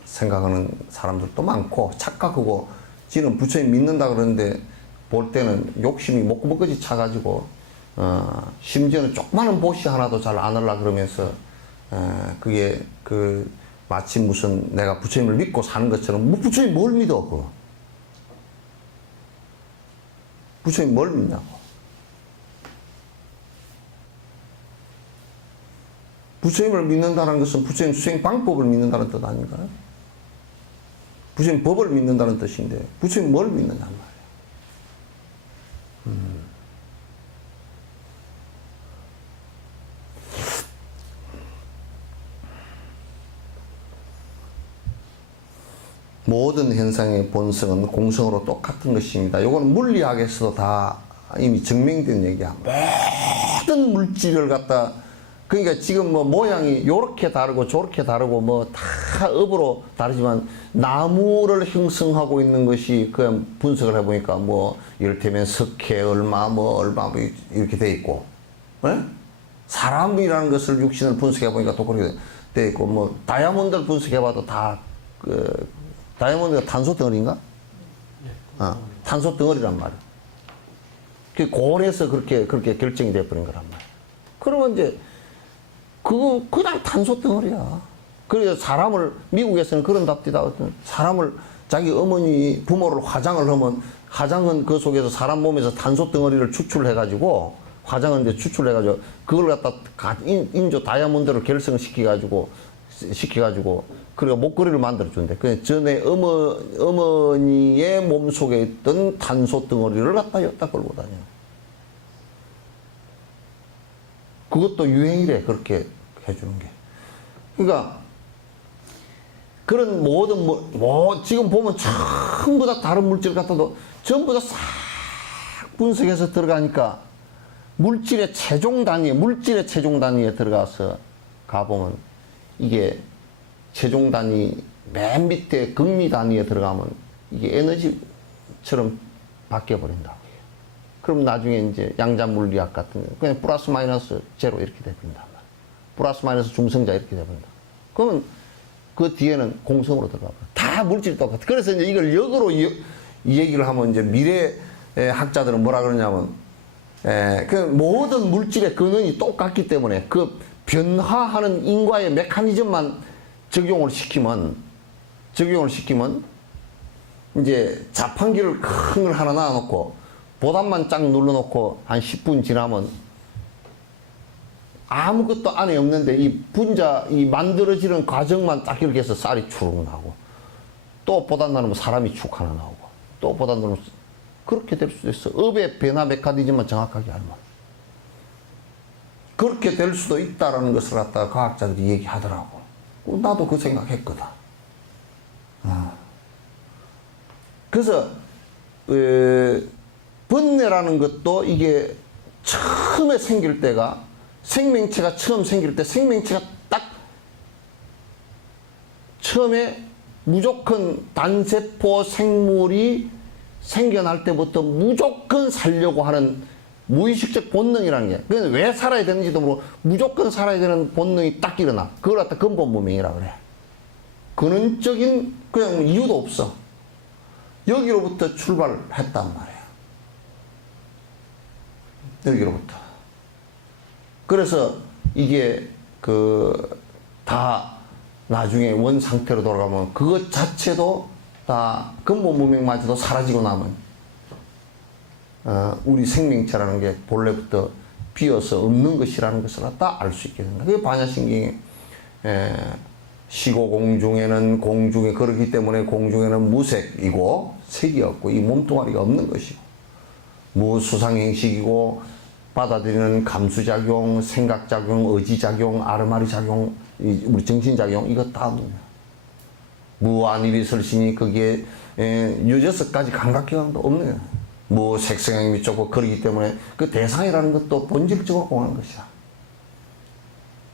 생각하는 사람들도 많고, 착각하고 지는 부처님 믿는다 그러는데 볼 때는 욕심이 목구멍까지 차가지고 심지어는 조그마한 보시 하나도 잘 안 하려 그러면서 그게 그 마치 무슨 내가 부처님을 믿고 사는 것처럼, 뭐 부처님 뭘 믿어? 그거 부처님 뭘 믿냐고. 부처님을 믿는다는 것은 부처님 수행 방법을 믿는다는 뜻 아닌가요? 부처님 법을 믿는다는 뜻인데 부처님 뭘 믿느냐는 말이에요. 모든 현상의 본성은 공성으로 똑같은 것입니다. 이건 물리학에서도 다 이미 증명된 얘기야. 모든 물질을 갖다 그러니까 지금 뭐 모양이 요렇게 다르고 저렇게 다르고 뭐 다 업으로 다르지만 나무를 형성하고 있는 것이 그냥 분석을 해보니까 뭐 이를테면 석회 얼마 뭐 이렇게 돼 있고, 예? 사람이라는 것을 육신을 분석해보니까 또 그렇게 돼 있고, 뭐 다이아몬드를 분석해봐도 다 다이아몬드가 탄소 덩어리인가? 탄소 덩어리란 말이야. 그 고온에서 그렇게 결정이 돼버린 거란 말이야. 그러면 이제 그거 그냥 탄소 덩어리야. 그래서 사람을 미국에서는 그런 답디다. 사람을 자기 어머니 부모를 화장을 하면 화장은 그 속에서 사람 몸에서 탄소 덩어리를 추출해가지고 화장은 이제 추출해가지고 그걸 갖다 인조 다이아몬드를 결성시켜가지고 그리고 목걸이를 만들어 준대. 그 전에 어머니의 몸 속에 있던 탄소 덩어리를 갖다 여기다 걸고 다녀. 그것도 유행이래, 그렇게 해주는 게. 그러니까 그런 모든 지금 보면 전부 다 다른 물질 같아도 전부 다 싹 분석해서 들어가니까 물질의 최종 단위에 들어가서 가보면 이게 최종 단위 맨 밑에 극미 단위에 들어가면 이게 에너지처럼 바뀌어 버린다고 해요. 그럼 나중에 이제 양자물리학 같은 그냥 플러스 마이너스 제로 이렇게 돼버린단 말이에요. 플러스 마이너스 중성자 이렇게 돼버린다. 그러면 그 뒤에는 공성으로 들어가 버려. 다 물질이 똑같아. 그래서 이제 이걸 역으로 이 얘기를 하면 이제 미래 학자들은 뭐라 그러냐면 그 모든 물질의 근원이 똑같기 때문에 그 변화하는 인과의 메커니즘만 적용을 시키면 이제 자판기를 큰 걸 하나 놔놓고 보답만 쫙 눌러놓고 한 10분 지나면 아무것도 안에 없는데 이 만들어지는 과정만 딱 이렇게 해서 쌀이 추룩 나고 또 보답 나누면 사람이 축 하나 나오고 또 보답 나누면 그렇게 될 수도 있어. 업의 변화 메커니즘만 정확하게 알면. 그렇게 될 수도 있다라는 것을 갖다가 과학자들이 얘기하더라고. 나도 그 생각했거든. 그래서 번뇌라는 것도 이게 처음에 생길 때가 생명체가 처음 생길 때 생명체가 딱 처음에 무조건 단세포 생물이 생겨날 때부터 무조건 살려고 하는 무의식적 본능이라는 게, 그게 왜 살아야 되는지도 모르고 무조건 살아야 되는 본능이 딱 일어나. 그걸 갖다 근본 무명이라 그래. 근원적인 그냥 이유도 없어. 여기로부터 출발했단 말이야. 여기로부터. 그래서 이게 다 나중에 원 상태로 돌아가면 그것 자체도 다 근본 무명마저도 사라지고 나면 우리 생명체라는 게 본래부터 비어서 없는 것이라는 것을 다 알 수 있게 된다. 그게 반야신경이 시고공중에는 공중에 그렇기 때문에 공중에는 무색이고 색이 없고 이 몸뚱아리가 없는 것이고 무수상행식이고 받아들이는 감수작용, 생각작용, 의지작용, 아르마리작용, 우리 정신작용 이거 다 무안일이설신이 거기에 16가지 감각기관도 없는 거예요. 무색성향이 좁고 그러기 때문에 그 대상이라는 것도 본질적으로 공한 것이야.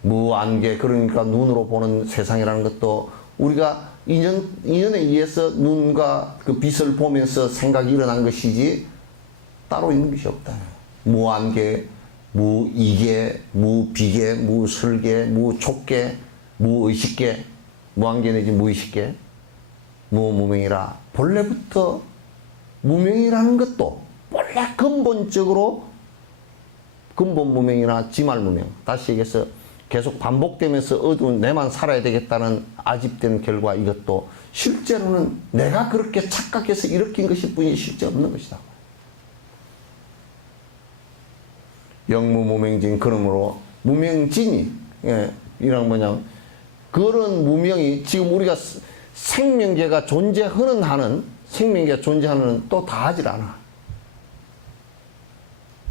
무안개 그러니까 눈으로 보는 세상이라는 것도 우리가 인연에 의해서 눈과 그 빛을 보면서 생각이 일어난 것이지 따로 있는 것이 없다. 무안개, 무이계, 무비계, 무설계, 무촉계, 무의식계, 무안개 내지 무의식계, 무무명이라 본래부터 무명이라는 것도 원래 근본적으로 근본 무명이나 지말 무명 다시 얘기해서 계속 반복되면서 어두운 내만 살아야 되겠다는 아집된 결과 이것도 실제로는 내가 그렇게 착각해서 일으킨 것일 뿐이 실제 없는 것이다. 영무무명진 그러므로 무명진이 이런 뭐냐 그런 무명이 지금 우리가 생명계가 존재하는 한은 생명계가 존재하는 한은 또 다 하질 않아.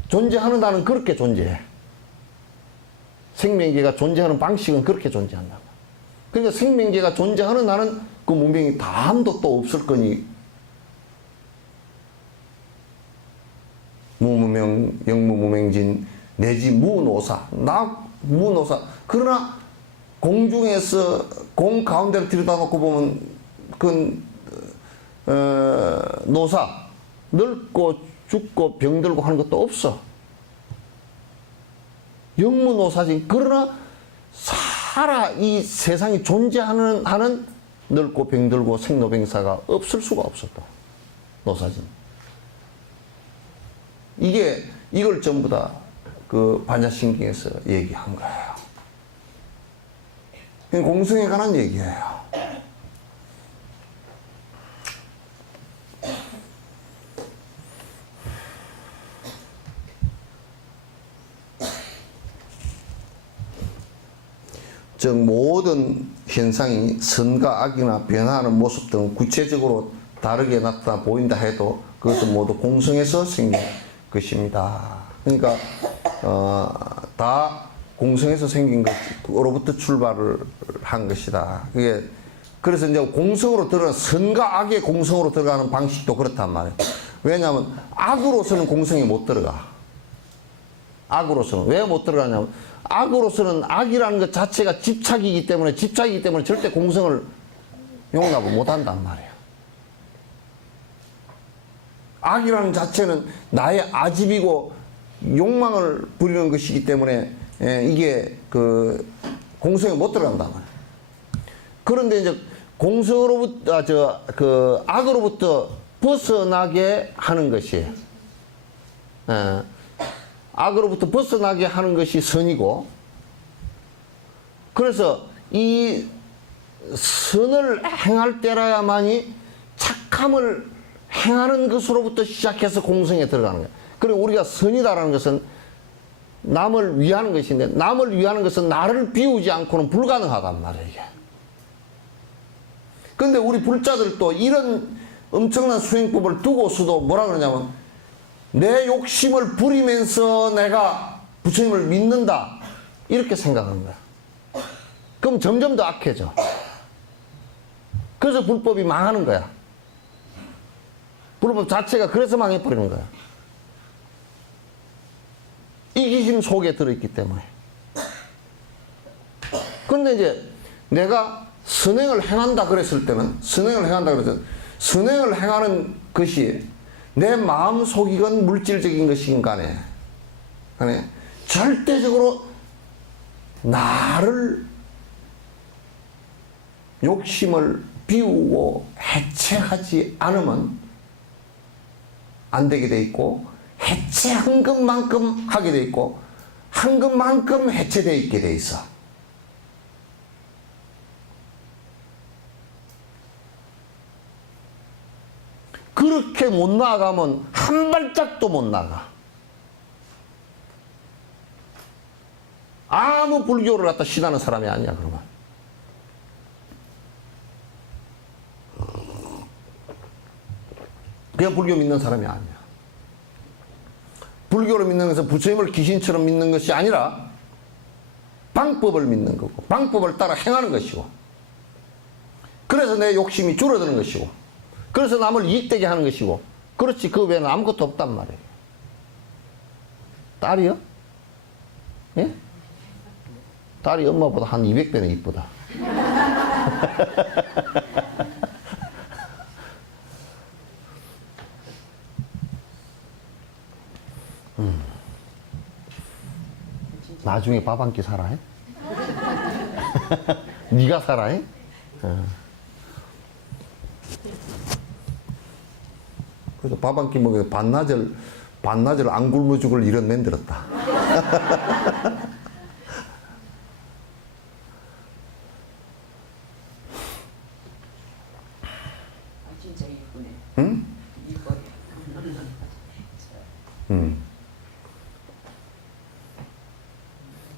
존재하는 한은 그렇게 존재해. 생명계가 존재하는 방식은 그렇게 존재한다. 그러니까 생명계가 존재하는 한은 그 무명이 다함도 또 없을 거니 무무명, 영무무명진 내지 무노사, 그러나 공중에서 공 가운데를 들여다놓고 보면 그 노사, 늙고 죽고 병들고 하는 것도 없어. 영무노사지. 그러나 이 세상이 존재하는 하는 늙고 병들고 생로병사가 없을 수가 없어. 또 노사진. 이걸 전부 다 그 반야신경에서 얘기한 거예요. 공성에 관한 얘기예요. 즉 모든 현상이 선과 악이나 변화하는 모습 등 구체적으로 다르게 나타나 보인다 해도 그것은 모두 공성에서 생긴 것입니다. 그러니까 다 공성에서 생긴 것으로부터 출발을 한 것이다. 그래서 이제 공성으로 들어가는, 선과 악의 공성으로 들어가는 방식도 그렇단 말이에요. 왜냐하면 악으로서는 공성에 못 들어가. 악으로서는. 왜 못 들어가냐면 악으로서는 악이라는 것 자체가 집착이기 때문에 절대 공성을 용납을 못 한단 말이에요. 악이라는 자체는 나의 아집이고 욕망을 부리는 것이기 때문에 이게 그 공성에 못 들어간단 말이에요. 그런데 이제 공성으로부터 그 악으로부터 벗어나게 하는 것이 악으로부터 벗어나게 하는 것이 선이고, 그래서 이 선을 행할 때라야만이 착함을 행하는 것으로부터 시작해서 공성에 들어가는 거예요. 그리고 우리가 선이다라는 것은 남을 위하는 것인데, 남을 위하는 것은 나를 비우지 않고는 불가능하단 말이에요, 이게. 근데 우리 불자들도 이런 엄청난 수행법을 두고서도 뭐라 그러냐면, 내 욕심을 부리면서 내가 부처님을 믿는다, 이렇게 생각하는 거야. 그럼 점점 더 악해져. 그래서 불법이 망하는 거야. 불법 자체가 그래서 망해버리는 거야. 이기심 속에 들어있기 때문에. 그런데 이제 내가 선행을 행한다 그랬을 때는, 선행을 행하는 것이 내 마음 속이건 물질적인 것이건 간에 절대적으로 나를 욕심을 비우고 해체하지 않으면 안 되게 돼 있고, 해체한 것만큼 하게 돼 있고, 한 것만큼 해체되어 있게 돼 있어. 그렇게 못 나아가면 한 발짝도 못 나가. 아무 불교를 갖다 신하는 사람이 아니야, 그러면. 그냥 불교 믿는 사람이 아니야. 불교를 믿는 것은 부처님을 귀신처럼 믿는 것이 아니라 방법을 믿는 거고, 방법을 따라 행하는 것이고, 그래서 내 욕심이 줄어드는 것이고, 그래서 남을 이익되게 하는 것이고, 그렇지, 그 외에는 아무것도 없단 말이에요. 딸이요? 예? 딸이 엄마보다 한 200배는 이쁘다. 나중에 밥 한 끼 사라 해? 네가 사라 해? 그래서 밥 한 끼 먹여 반나절 안 굶어 죽을 이런 만들었다. 진짜 이쁘네. 응? 이뻐요.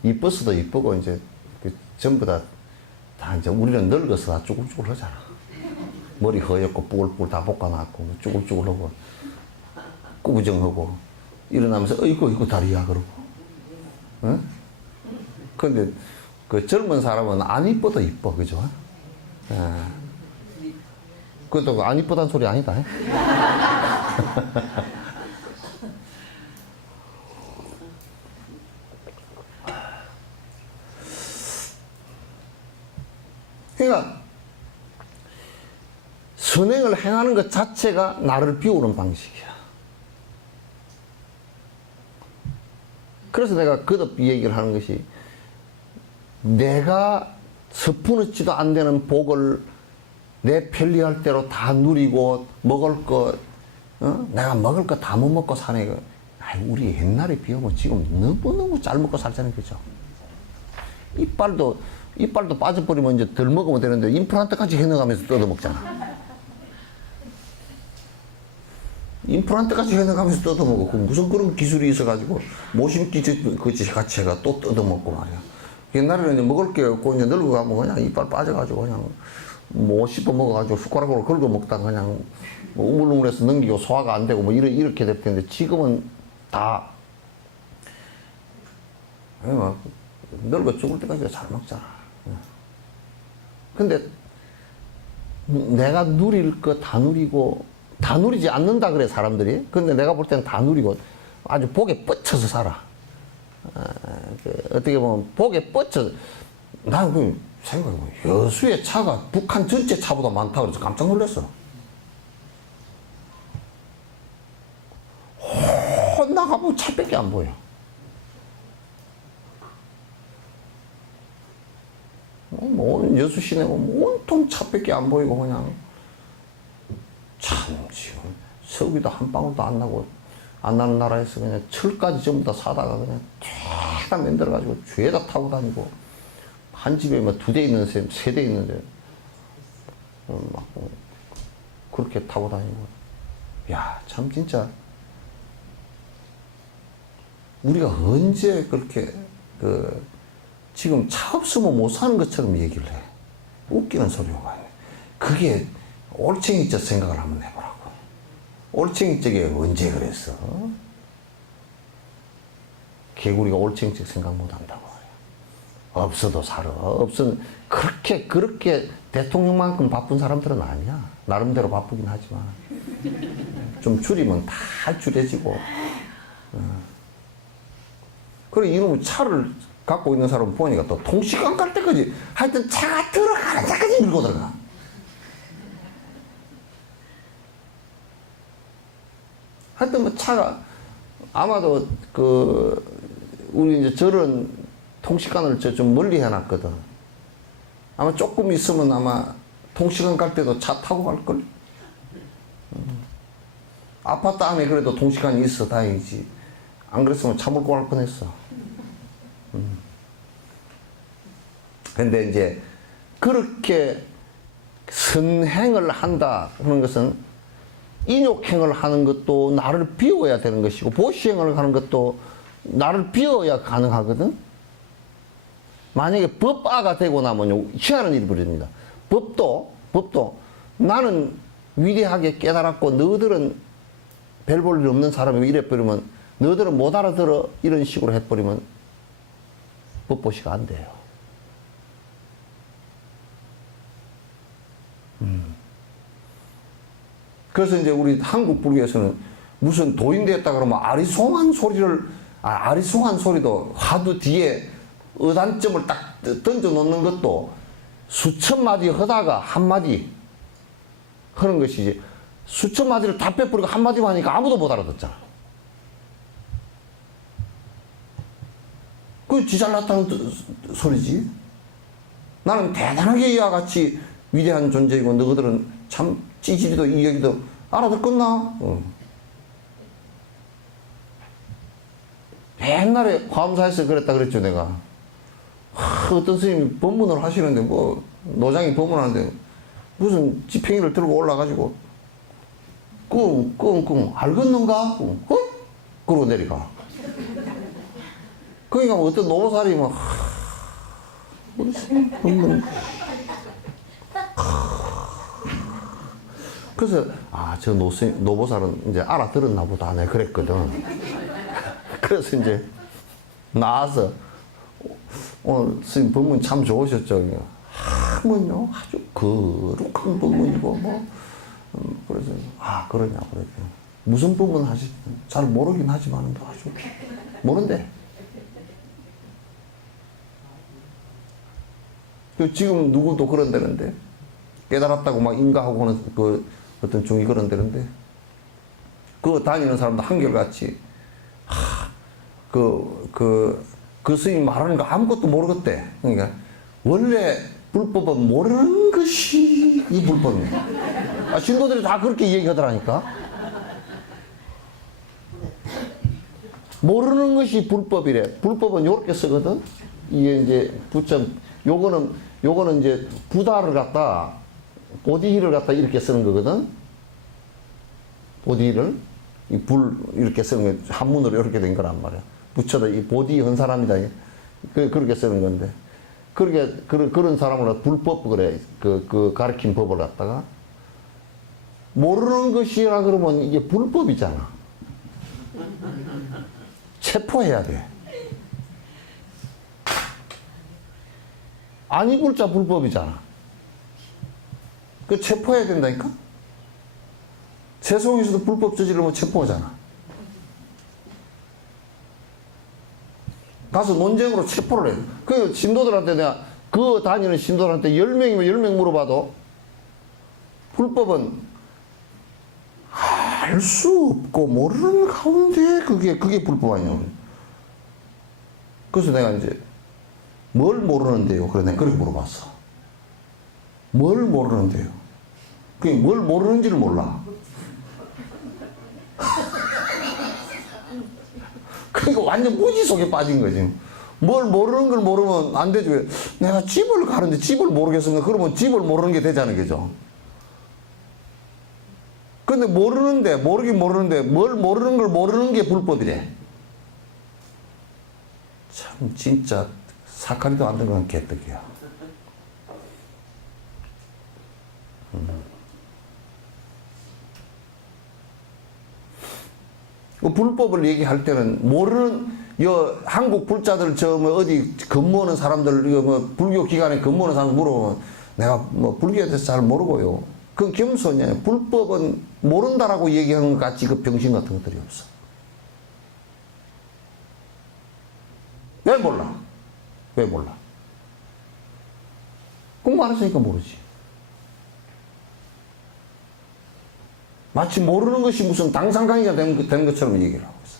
이뻐서도 이쁘고, 이제 전부 다 이제 우리는 늙어서 다 쭈글쭈글 하잖아. 머리 허옇고 뿔뿔 다 볶아놨고 쭈글쭈글하고 꾸부정하고 일어나면서 이거 다리야 그러고. 응? 근데 그 젊은 사람은 안 이뻐도 이뻐, 그죠? 그것도 안 이쁘다는 소리 아니다. 그러니까 선행을 행하는 것 자체가 나를 비우는 방식이야. 그래서 내가 거듭 이 얘기를 하는 것이, 내가 서푼어치도 안 되는 복을 내 편리할 대로 다 누리고 먹을 것, 내가 먹을 거 다 못 먹고 사네. 우리 옛날에 비하면 지금 너무너무 잘 먹고 살자는 거죠. 이빨도 빠져버리면 이제 덜 먹으면 되는데 임플란트까지 해넣어가면서 뜯어먹잖아. 임플란트까지 해넣어가면서 뜯어먹고, 무슨 그런 기술이 있어가지고 모심기 그 자체가 또 뜯어먹고 말이야. 옛날에는 이제 먹을 게 없고 이제 늙어가면 그냥 이빨 빠져가지고 그냥 뭐 씹어 먹어가지고 숟가락으로 긁어 먹다가 그냥 뭐 우물우물해서 넘기고 소화가 안 되고 뭐 이렇게 될 텐데, 지금은 다 늙어 죽을 때까지 잘 먹잖아. 근데 내가 누릴 거 다 누리고, 다 누리지 않는다 그래 사람들이. 근데 내가 볼 때는 다 누리고 아주 복에 뻗쳐서 살아. 어떻게 보면 복에 뻗쳐. 나는 그 생각해보면 여수의 차가 북한 전체 차보다 많다 그래서 깜짝 놀랐어. 나가보면 차밖에 안 보여. 뭐 여수 시내 온통 차밖에 안 보이고, 그냥 참 지금 석유도 한 방울도 안 나고 안 나는 나라에서 그냥 철까지 전부 다 사다가 그냥 쫙 만들어가지고 죄다 타고 다니고, 한 집에 뭐 2대 있는 셈, 3대 있는데 막 그렇게 타고 다니고. 야, 참 진짜 우리가 언제 그렇게 지금 차 없으면 못 사는 것처럼 얘기를 해. 웃기는 소리가 아니야. 그게 올챙이적 생각을 한번 해보라고. 올챙이적이 언제 그랬어? 개구리가 올챙이적 생각 못 한다고. 없어도 살아. 그렇게 대통령만큼 바쁜 사람들은 아니야. 나름대로 바쁘긴 하지만. 좀 줄이면 다 줄여지고. 그래, 이놈의 차를 갖고 있는 사람 보니까 또 통시간 갈 때까지 하여튼 차가 들어가는 데까지 밀고 들어가. 하여튼 뭐 차가 아마도 우리 이제 저런 통시간을 좀 멀리 해놨거든. 아마 조금 있으면 아마 통시간 갈 때도 차 타고 갈걸? 아파트 안에 그래도 통시간이 있어 다행이지. 안 그랬으면 차 몰고 갈 뻔했어. 근데 이제 그렇게 선행을 한다 하는 것은, 인욕행을 하는 것도 나를 비워야 되는 것이고, 보시행을 하는 것도 나를 비워야 가능하거든. 만약에 법아가 되고 나면 희한한 일이 벌어집니다. 법도 나는 위대하게 깨달았고 너희들은 별 볼 일 없는 사람이고 이래버리면, 너희들은 못 알아들어 이런 식으로 해버리면 법보시가 안 돼요. 그래서 이제 우리 한국 불교에서는 무슨 도인 되었다 그러면 아리송한 소리도 화두 뒤에 의단점을 딱 던져 놓는 것도 수천 마디 하다가 한 마디 하는 것이지, 수천 마디를 다 빼버리고 한 마디만 하니까 아무도 못 알아듣잖아. 그게 지 잘났다는 소리지. 나는 대단하게 이와 같이 위대한 존재이고 너희들은 참 찌질이도 이격이도 알아듣겠나? 옛날에 화엄사에서 그랬다 그랬죠 내가. 어떤 스님이 법문을 하시는데 뭐 노장이 법문하는데 무슨 지팽이를 들고 올라가지고 끙끙끙 알겠는가? 그러고 내려가. 그러니까 어떤 노보살이 막 우리 스님 법문. 그래서 저 노보살은 이제 알아들었나 보다 내가 그랬거든. 그래서 이제 나와서 오늘 스님 법문 참 좋으셨죠. 뭐요 아주 거룩한 법문이고 뭐 그래서 그러냐 그랬더니 무슨 법문 하시지 잘 모르긴 하지만 아주 모른대. 지금 누구도 그런다는데 깨달았다고 막 인가하고 하는 그 어떤 종이 그런다는데 그 다니는 사람도 한결같이 그 스님 말하는 거 아무것도 모르겠대. 그러니까 원래 불법은 모르는 것이 이 불법이야. 신도들이 다 그렇게 얘기하더라니까. 모르는 것이 불법이래. 불법은 요렇게 쓰거든. 이게 이제 부점 요거는 이제 부다를 갖다 보디히를 갖다 이렇게 쓰는 거거든. 보디히를 이 불 이렇게 쓰는 거 한문으로 이렇게 된 거란 말이야. 붙여다 이 보디 한 사람이다. 그렇게 쓰는 건데. 그런 사람을 불법 그래. 그 가르친 법을 갖다가 모르는 것이라 그러면 이게 불법이잖아. 체포해야 돼. 안 입을 자 불법이잖아. 그 체포해야 된다니까? 세속에서도 불법 저지르면 체포하잖아. 가서 논쟁으로 체포를 해. 그 신도들한테 내가 그 다니는 신도들한테 10명이면 10명 물어봐도 불법은 알 수 없고 모르는 가운데 그게 불법 아니냐고. 그래서 내가 이제 뭘 모르는데요? 그래 내가 그렇게 물어봤어. 뭘 모르는데요? 그게 뭘 모르는지를 몰라. 그러니까 완전 무지 속에 빠진 거지. 뭘 모르는 걸 모르면 안 되지. 내가 집을 가는데 집을 모르겠으면 그러면 집을 모르는 게 되잖아요. 그죠? 근데 모르긴 모르는데 뭘 모르는 걸 모르는 게 불법이래. 참 진짜 사카리도 안 들어간 개떡이야. 그 불법을 얘기할 때는 한국 불자들 뭐 어디 근무하는 사람들 뭐 불교 기관에 근무하는 사람 물어보면 내가 뭐 불교에 대해서 잘 모르고요. 그건 겸손이야. 불법은 모른다라고 얘기하는 것 같이 그 병신 같은 것들이 없어. 왜 몰라? 왜 몰라? 공부 안 했으니까 모르지. 마치 모르는 것이 무슨 당상강의가 된 것처럼 얘기를 하고 있어.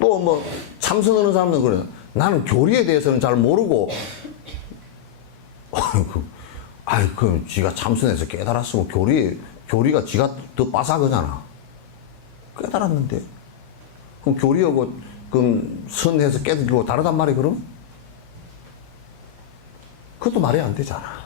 또 뭐 참선하는 사람도 그래. 나는 교리에 대해서는 잘 모르고 그럼 지가 참선해서 깨달았으면 교리가 지가 더 빠삭하잖아. 깨달았는데 그럼 교리하고 그럼 선해서 깨달고 다르단 말이야. 그럼 그것도 말이 안 되잖아.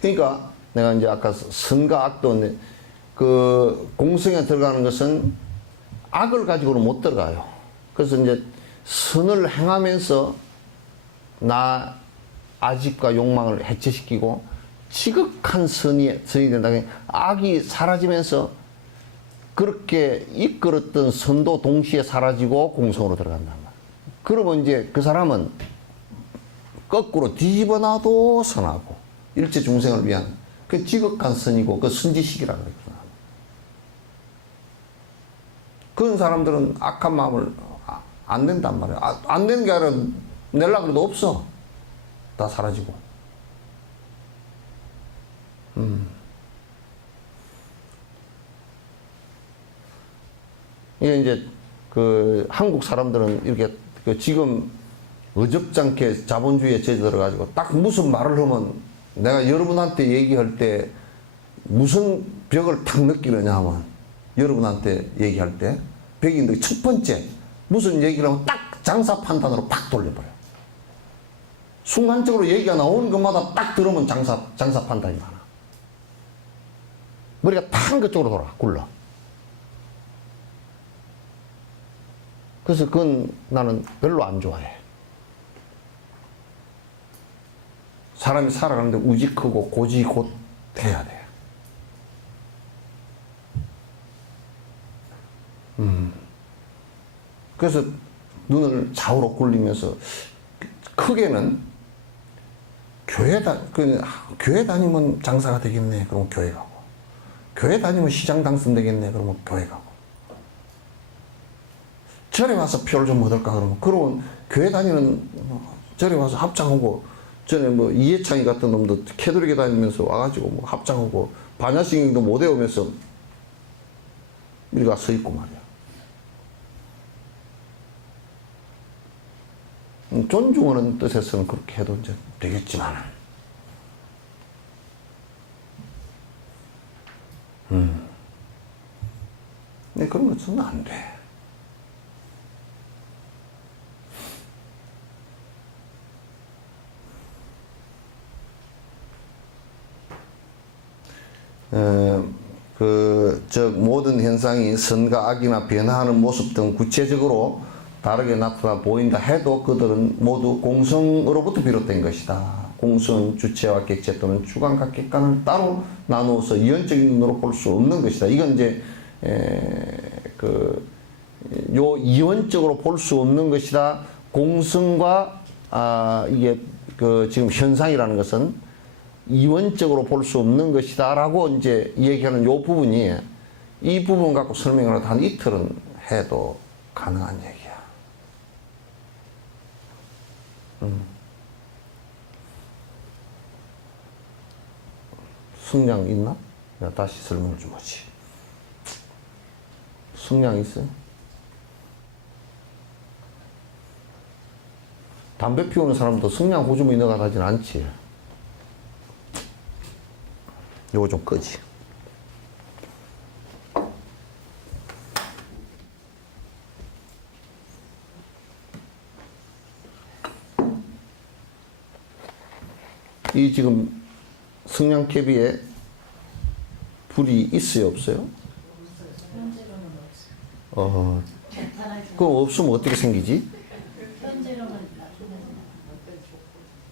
그러니까 내가 이제 아까 선과 악도 그 공성에 들어가는 것은 악을 가지고는 못 들어가요. 그래서 이제 선을 행하면서 나 아집과 욕망을 해체시키고 지극한 선이 된다. 악이 사라지면서 그렇게 이끌었던 선도 동시에 사라지고 공성으로 들어간단 말이야. 그러면 이제 그 사람은 거꾸로 뒤집어 놔도 선하고 일체 중생을 위한 그 지극한 선이고 그 선지식이라 그랬구나. 그런 사람들은 악한 마음을 안 낸단 말이야. 안 내는 게 아니라 내려고 해도 없어. 다 사라지고. 이게 이제 그 한국 사람들은 이렇게 그 지금 어접잖게 자본주의에 젖어들어가지고 딱 무슨 말을 하면 내가 여러분한테 얘기할 때 무슨 벽을 탁 느끼느냐 하면 여러분한테 얘기할 때 벽인데 첫 번째 무슨 얘기를 하면 딱 장사 판단으로 팍 돌려버려. 순간적으로 얘기가 나오는 것마다 딱 들으면 장사 판단이 많아. 머리가 탁 그쪽으로 돌아 굴러. 그래서 그건 나는 별로 안 좋아해. 사람이 살아가는데 우직하고 고지 곧 해야 돼. 그래서 눈을 좌우로 굴리면서 크게는 교회 다니면 장사가 되겠네. 그러면 교회 가고. 교회 다니면 시장 당선되겠네. 그러면 교회 가고. 절에 와서 표를 좀 얻을까 그러면. 그러면 교회 다니는 절에 와서 합장하고, 전에 뭐 이해창이 같은 놈도 캐톨릭에 다니면서 와가지고 뭐 합장하고 반야신경도 못 외우면서 우리가 서 있고 말이야. 존중하는 뜻에서는 그렇게 해도 이제 되겠지만, 근데 그런 것은 안 돼. 모든 현상이 선과 악이나 변화하는 모습 등 구체적으로 다르게 나타나 보인다 해도 그들은 모두 공성으로부터 비롯된 것이다. 공성, 주체와 객체 또는 주관과 객관을 따로 나누어서 이원적인 눈으로 볼 수 없는 것이다. 이건 이제 요 이원적으로 볼 수 없는 것이다. 공성과 이게 지금 현상이라는 것은 이원적으로 볼 수 없는 것이다라고 이제 얘기하는 요 부분이, 이 부분 갖고 설명을 한 이틀은 해도 가능한 얘기야. 승량 있나? 내가 다시 설명을 좀 하지. 승량 있어요? 담배 피우는 사람도 승량 호주머니 넣어 가진 않지. 요거 좀 끄지. 이 지금 승량캐비에 불이 있어요, 없어요? 그거 없으면 어떻게 생기지?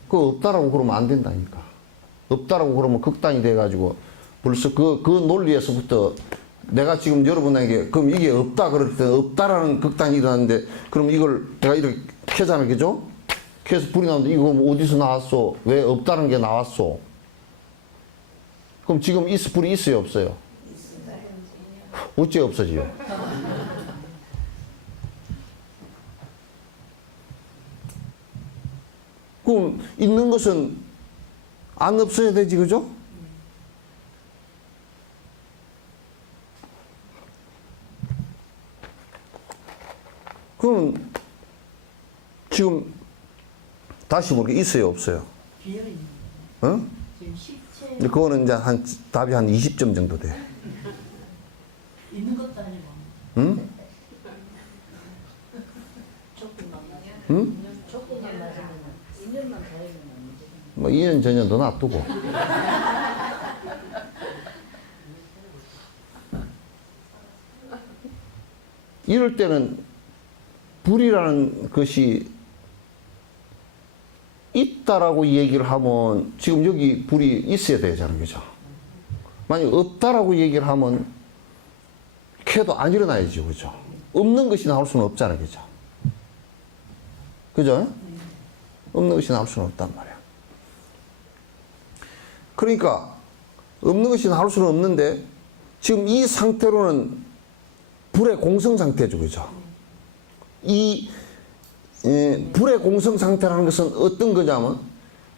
그거 없다라고 그러면 안 된다니까. 없다라고 그러면 극단이 돼가지고 벌써 그 논리에서부터 내가 지금 여러분에게 그럼 이게 없다 그럴 때 없다라는 극단이 일어났는데, 그럼 이걸 내가 이렇게 켜잖아, 그죠? 켜서 불이 나오는데 이거 어디서 나왔어? 왜 없다는 게 나왔어? 그럼 지금 불이 있어요, 없어요? 어째 없어지요? 그럼 있는 것은 안 없어야 되지, 그죠? 그럼 지금 다시 보게 있어요, 없어요? 비어있는 어? 지금 실체 근데 그거는 이제 답이 한 20점 정도 돼. 있는 것도 아니고 응? 조금만 응? 조금만 맞으면 2년만 더 해면 문제. 뭐 2년 전년도 놔두고. 이럴 때는 불이라는 것이 있다라고 얘기를 하면 지금 여기 불이 있어야 되잖아요, 그죠? 만약 없다라고 얘기를 하면 켜도 안 일어나야죠, 그죠? 없는 것이 나올 수는 없잖아요, 그죠? 그죠? 없는 것이 나올 수는 없단 말이야. 그러니까 없는 것이 나올 수는 없는데 지금 이 상태로는 불의 공성 상태죠, 그죠? 이 불의 공성 상태라는 것은 어떤 거냐면,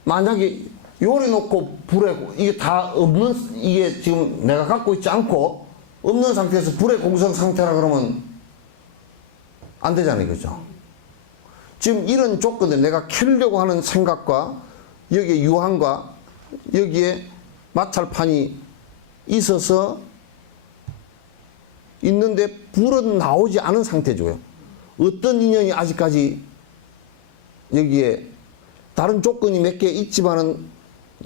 만약에 요리 놓고 불에 이게 다 없는, 이게 지금 내가 갖고 있지 않고 없는 상태에서 불의 공성 상태라 그러면 안 되잖아요, 그죠? 지금 이런 조건들, 내가 켜려고 하는 생각과 여기에 유한과 여기에 마찰판이 있어서 있는데 불은 나오지 않은 상태죠. 어떤 인연이 아직까지 여기에 다른 조건이 몇 개 있지만은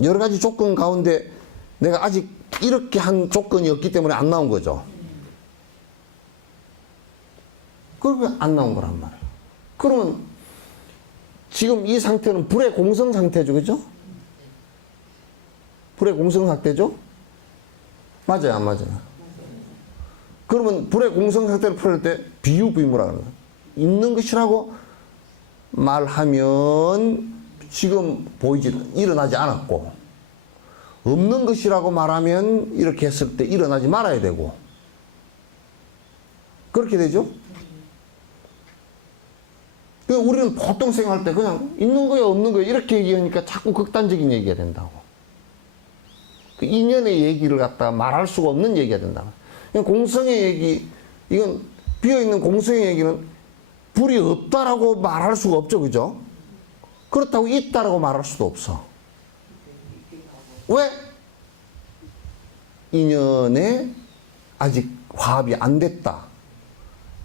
여러 가지 조건 가운데 내가 아직 이렇게 한 조건이 없기 때문에 안 나온 거죠. 그러면 안 나온 거란 말이에요. 그러면 지금 이 상태는 불의 공성 상태죠, 그죠? 불의 공성 상태죠? 맞아요, 안 맞아요? 그러면 불의 공성 상태를 풀어낼 때 비유비무라는 거예요. 있는 것이라고 말하면 지금 일어나지 않았고, 없는 것이라고 말하면 이렇게 했을 때 일어나지 말아야 되고, 그렇게 되죠? 우리는 보통 생각할 때 그냥 있는 거야 없는 거야 이렇게 얘기하니까 자꾸 극단적인 얘기가 된다고. 그 인연의 얘기를 갖다가 말할 수가 없는 얘기가 된다고. 공성의 얘기, 이건 비어있는 공성의 얘기는 불이 없다라고 말할 수가 없죠, 그죠? 그렇다고 있다라고 말할 수도 없어. 왜? 인연에 아직 화합이 안 됐다.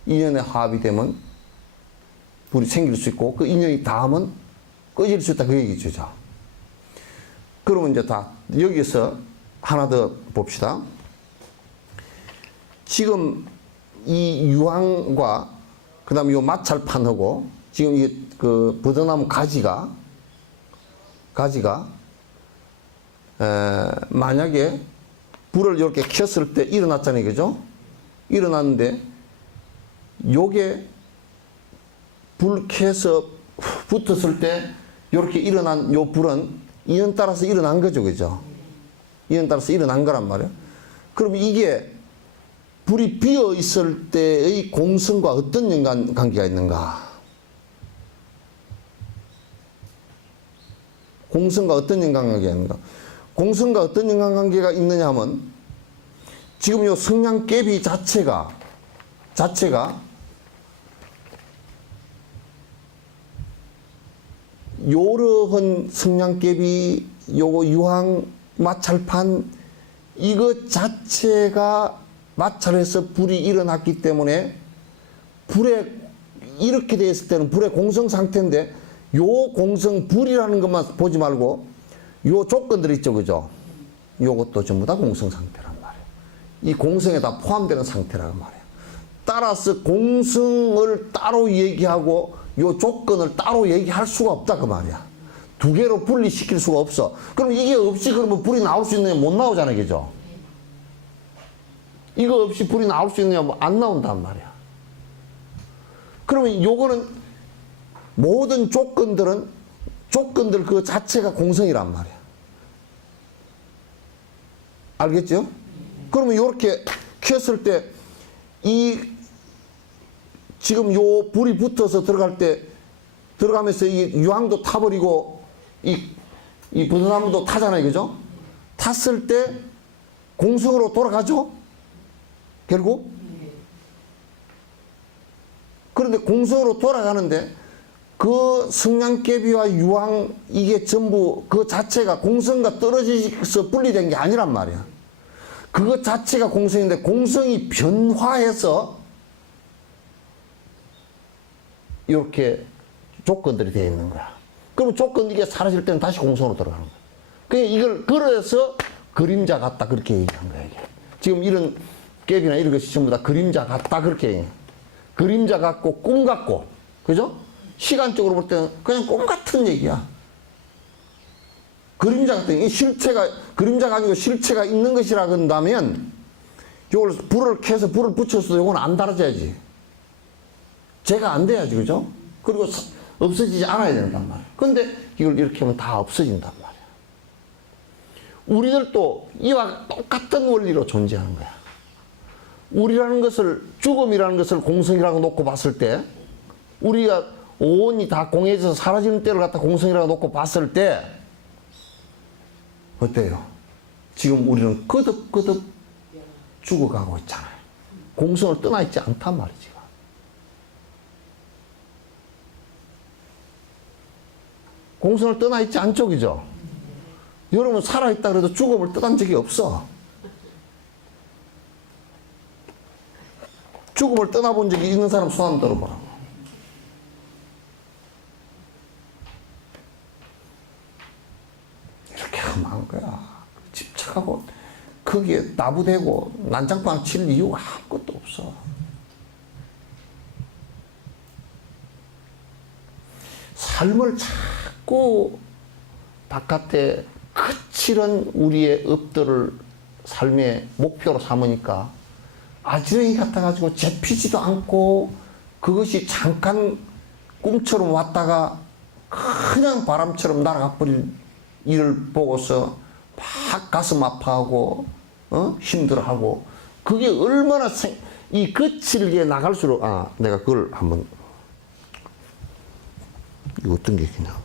인연에 화합이 되면 불이 생길 수 있고, 그 인연이 닿으면 꺼질 수 있다, 그 얘기죠. 그러면 이제 다 여기서 하나 더 봅시다. 지금 이 유황과 그다음에 요 마찰판하고 지금 이 그 버드나무 가지가 만약에 불을 이렇게 켰을 때 일어났잖아요, 그죠? 일어났는데 요게 불 켜서 붙었을 때 이렇게 일어난 요 불은 인연 따라서 일어난 거죠, 그죠? 인연 따라서 일어난 거란 말이에요. 그럼 이게 불이 비어 있을 때의 공성과 어떤 관계가 있는가? 공성과 어떤 인간관계가 있는가? 공성과 어떤 인간관계가 있느냐 하면 지금 요 성냥개비 자체가 요러한 성냥개비 요거 유황 마찰판 이것 자체가 마찰해서 불이 일어났기 때문에 불에 이렇게 되어 있을 때는 불의 공성 상태인데 요 공성 불이라는 것만 보지 말고 요 조건들 있죠, 그죠? 요것도 전부 다 공성 상태란 말이에요. 이 공성에 다 포함되는 상태란 말이에요. 따라서 공성을 따로 얘기하고 요 조건을 따로 얘기할 수가 없다 그 말이야. 두 개로 분리시킬 수가 없어. 그럼 이게 없이 그러면 불이 나올 수 있느냐? 못 나오잖아요, 그죠? 이거 없이 불이 나올 수 있느냐? 안 나온단 말이야. 그러면 요거는 모든 조건들 그 자체가 공성이란 말이야. 알겠죠? 그러면 요렇게 켰을 때 지금 요 불이 붙어서 들어가면서 이 유황도 타버리고 이 버드나무도 타잖아요, 그죠? 탔을 때 공성으로 돌아가죠? 결국? 그런데 공성으로 돌아가는데 그 성냥개비와 유황 이게 전부 그 자체가 공성과 떨어져서 분리된 게 아니란 말이야. 그것 자체가 공성인데 공성이 변화해서 이렇게 조건들이 되어 있는 거야. 그러면 조건 이게 사라질 때는 다시 공성으로 들어가는 거야. 그러니까 이걸 그래서 그림자 같다 그렇게 얘기한 거야, 이게. 지금 이런 깨비나 이런 것이 전부 다 그림자 같다 그렇게 얘기해. 그림자 같고 꿈 같고, 그죠? 시간적으로 볼 때는 그냥 꿈 같은 얘기야. 그림자 같은, 이 실체가, 그림자가 아니고 실체가 있는 것이라 한다면, 이걸 불을 켜서 불을 붙였어도 이건 안 달아져야지. 제가 안 돼야지, 그죠? 그리고 없어지지 않아야 된단 말이야. 근데 이걸 이렇게 하면 다 없어진단 말이야. 우리들도 이와 똑같은 원리로 존재하는 거야. 우리라는 것을, 죽음이라는 것을 공성이라고 놓고 봤을 때, 우리가 온이 다 공해져서 사라지는 때를 갖다 공성이라고 놓고 봤을 때, 어때요? 지금 우리는 거듭거듭 죽어가고 있잖아요. 공성을 떠나 있지 않단 말이지. 공성을 떠나 있지 않죠, 그죠? 여러분 살아있다 그래도 죽음을 떠난 적이 없어. 죽음을 떠나본 적이 있는 사람 손 한번 들어보라고. 이렇게 험한 거야. 집착하고 거기에 나부대고 난장판 칠 이유가 아무것도 없어. 삶을 자꾸 바깥에 거칠은 우리의 업들을 삶의 목표로 삼으니까 아지렁이 같아가지고 잡히지도 않고 그것이 잠깐 꿈처럼 왔다가 그냥 바람처럼 날아가 버릴 일을 보고서 막 가슴 아파하고 힘들어하고 그게 얼마나 이 거칠게 나갈수록 내가 그걸 한번 이거 어떤 게 그냥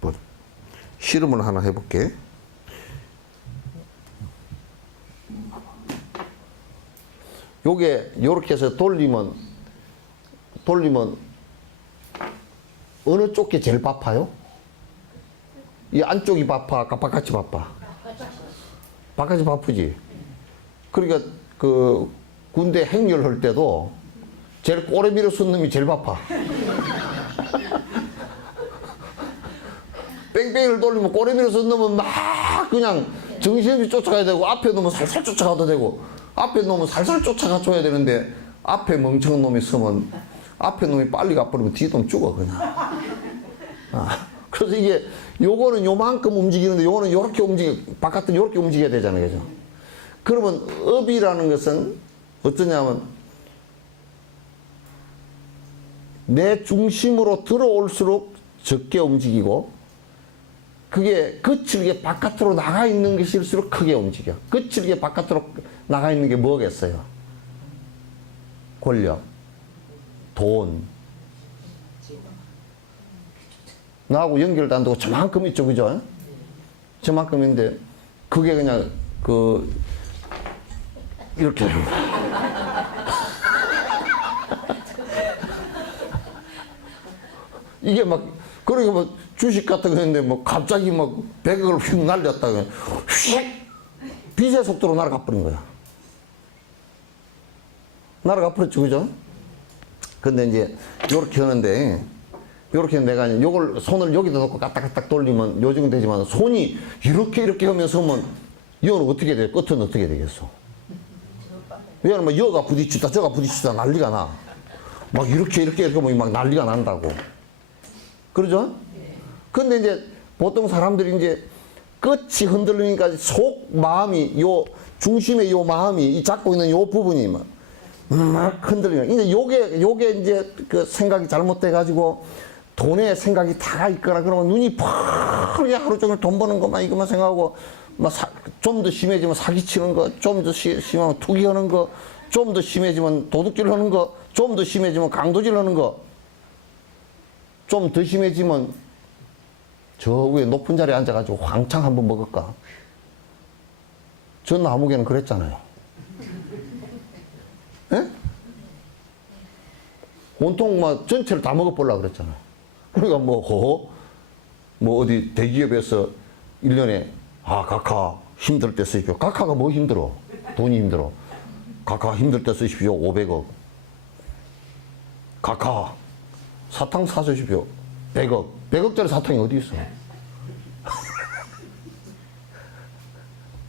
뭐 실험을 하나 해볼게. 요게 요렇게 해서 돌리면 어느 쪽이 제일 바빠요? 이 안쪽이 바빠, 바깥이 바빠? 바깥이 바쁘지. 그러니까 그 군대 행렬할 때도 제일 꼬리미로 쓴 놈이 제일 바빠. 뺑뺑이를 돌리면 꼬리미로 쓴 놈은 막 그냥 정신없이 쫓아가야 되고 앞에 놈은 살살 쫓아가도 되고 앞에 놈은 살살 쫓아가 줘야 되는데 앞에 멍청한 놈이 서면 앞에 놈이 빨리 가버리면 뒤에 놈 죽어 그냥. 그래서 이게 요거는 요만큼 움직이는데 요거는 요렇게 바깥은 요렇게 움직여야 되잖아요. 그죠? 그러면 업이라는 것은 어떠냐면 내 중심으로 들어올수록 적게 움직이고 그게 거칠게 바깥으로 나가 있는 것일수록 크게 움직여. 거칠게 바깥으로 나가 있는 게 뭐겠어요? 권력, 돈. 나하고 연결도 안 되고 저만큼 있죠, 그죠? 저만큼인데 그게 그냥 이렇게 이게 막 그러게 뭐 주식 같은 거 했는데 뭐 갑자기 막 100억을 휙 날렸다가 휙 빛의 속도로 날아가 버린 거야. 날아가 버렸죠, 그죠? 근데 이제 요렇게 하는데 요렇게 내가 요걸 손을 여기다 놓고 까딱까딱 돌리면 요즘은 되지만 손이 이렇게 하면서 하면 이거는 어떻게 돼? 끝은 어떻게 되겠어? 왜냐면 여가 부딪히다 저가 부딪히다 난리가 나. 막 이렇게 하면 막 난리가 난다고. 그러죠? 근데 이제 보통 사람들이 이제 끝이 흔들리니까 속 마음이 요 중심의 요 마음이 이 잡고 있는 요 부분이 막 흔들리는. 이제 요게 이제 그 생각이 잘못돼 가지고 돈에 생각이 다 있거나 그러면 눈이 펄게 하루 종일 돈 버는 것만 이것만 생각하고 막 좀 더 심해지면 사기치는 거, 좀 더 심하면 투기하는 거, 좀 더 심해지면 도둑질 하는 거, 좀 더 심해지면 강도질 하는 거, 좀 더 심해지면 저 위에 높은 자리에 앉아가지고 왕창 한번 먹을까? 전 나무개는 그랬잖아요. 예? 온통 막 전체를 다 먹어보려고 그랬잖아요. 그러니까 뭐 어디 대기업에서 1년에 각하 힘들 때 쓰십시오. 각하가 뭐 힘들어? 돈이 힘들어. 각하 힘들 때 쓰십시오. 500억. 각하 사탕 사주십시오. 100억. 100억짜리 사탕이 어디 있어?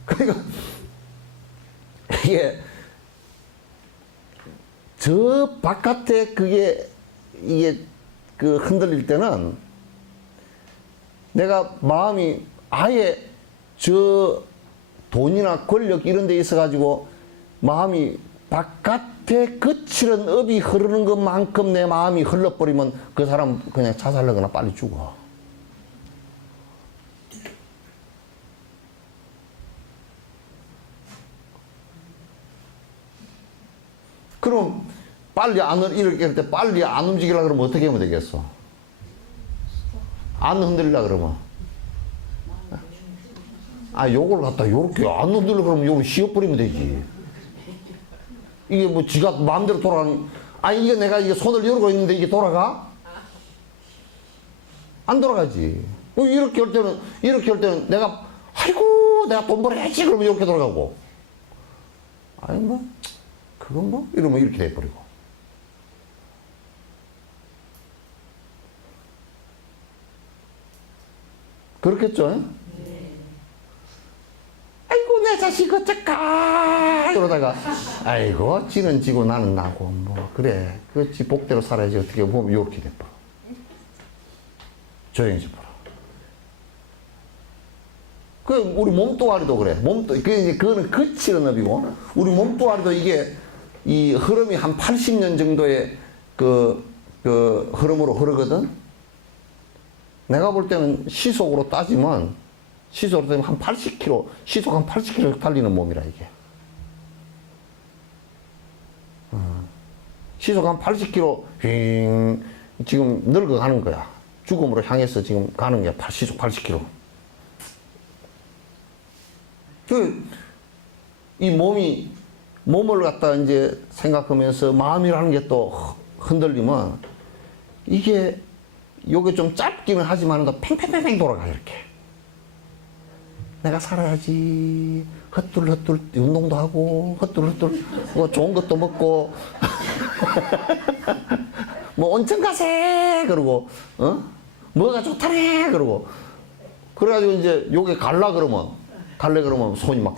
그러니까 이게 저 바깥에 이게 그 흔들릴 때는 내가 마음이 아예 저 돈이나 권력 이런 데 있어 가지고 마음이 바깥에 거칠은 업이 흐르는 것만큼 내 마음이 흘러버리면 그 사람 그냥 자살하거나 빨리 죽어. 그럼 빨리 이렇게 할 때 빨리 안 움직이려고 그러면 어떻게 하면 되겠어? 안 흔들리려고 그러면. 요걸 갖다 요렇게 안 흔들리려고 그러면 요걸 씌워버리면 되지. 이게 뭐 지가 마음대로 돌아가는, 이게 내가 이게 손을 열고 있는데 이게 돌아가? 안 돌아가지. 이렇게 할 때는 내가, 아이고, 내가 돈 벌어야지. 그러면 이렇게 돌아가고. 그건 뭐? 이러면 이렇게 돼버리고. 그렇겠죠? 네. 아이고, 내 자식 어쩔까? 이러다가, 아이고, 지는 지고 나는 나고, 그래. 지 복대로 살아야지. 어떻게 보면 이렇게 돼버려. 조용해져버려. 그 우리 몸뚱아리도 그래. 그거는 거칠은 업이고, 우리 몸뚱아리도 이게 이 흐름이 한 80년 정도의 그 흐름으로 흐르거든. 내가 볼 때는 시속으로 따지면 한 80km, 시속 한 80km 달리는 몸이라 이게. 시속 한 80km 윙 지금 늙어가는 거야. 죽음으로 향해서 지금 가는 게 시속 80km. 이 몸을 갖다 이제 생각하면서 마음이라는 게 또 흔들리면 이게 요게 좀 짧기는 하지만 또 팽팽팽팽 돌아가 이렇게. 내가 살아야지. 헛둘 운동도 하고 헛둘 뭐 좋은 것도 먹고 뭐 온천 가세 그러고 뭐가 좋다네 그러고 그래가지고 이제 요게 갈래 그러면 손이 막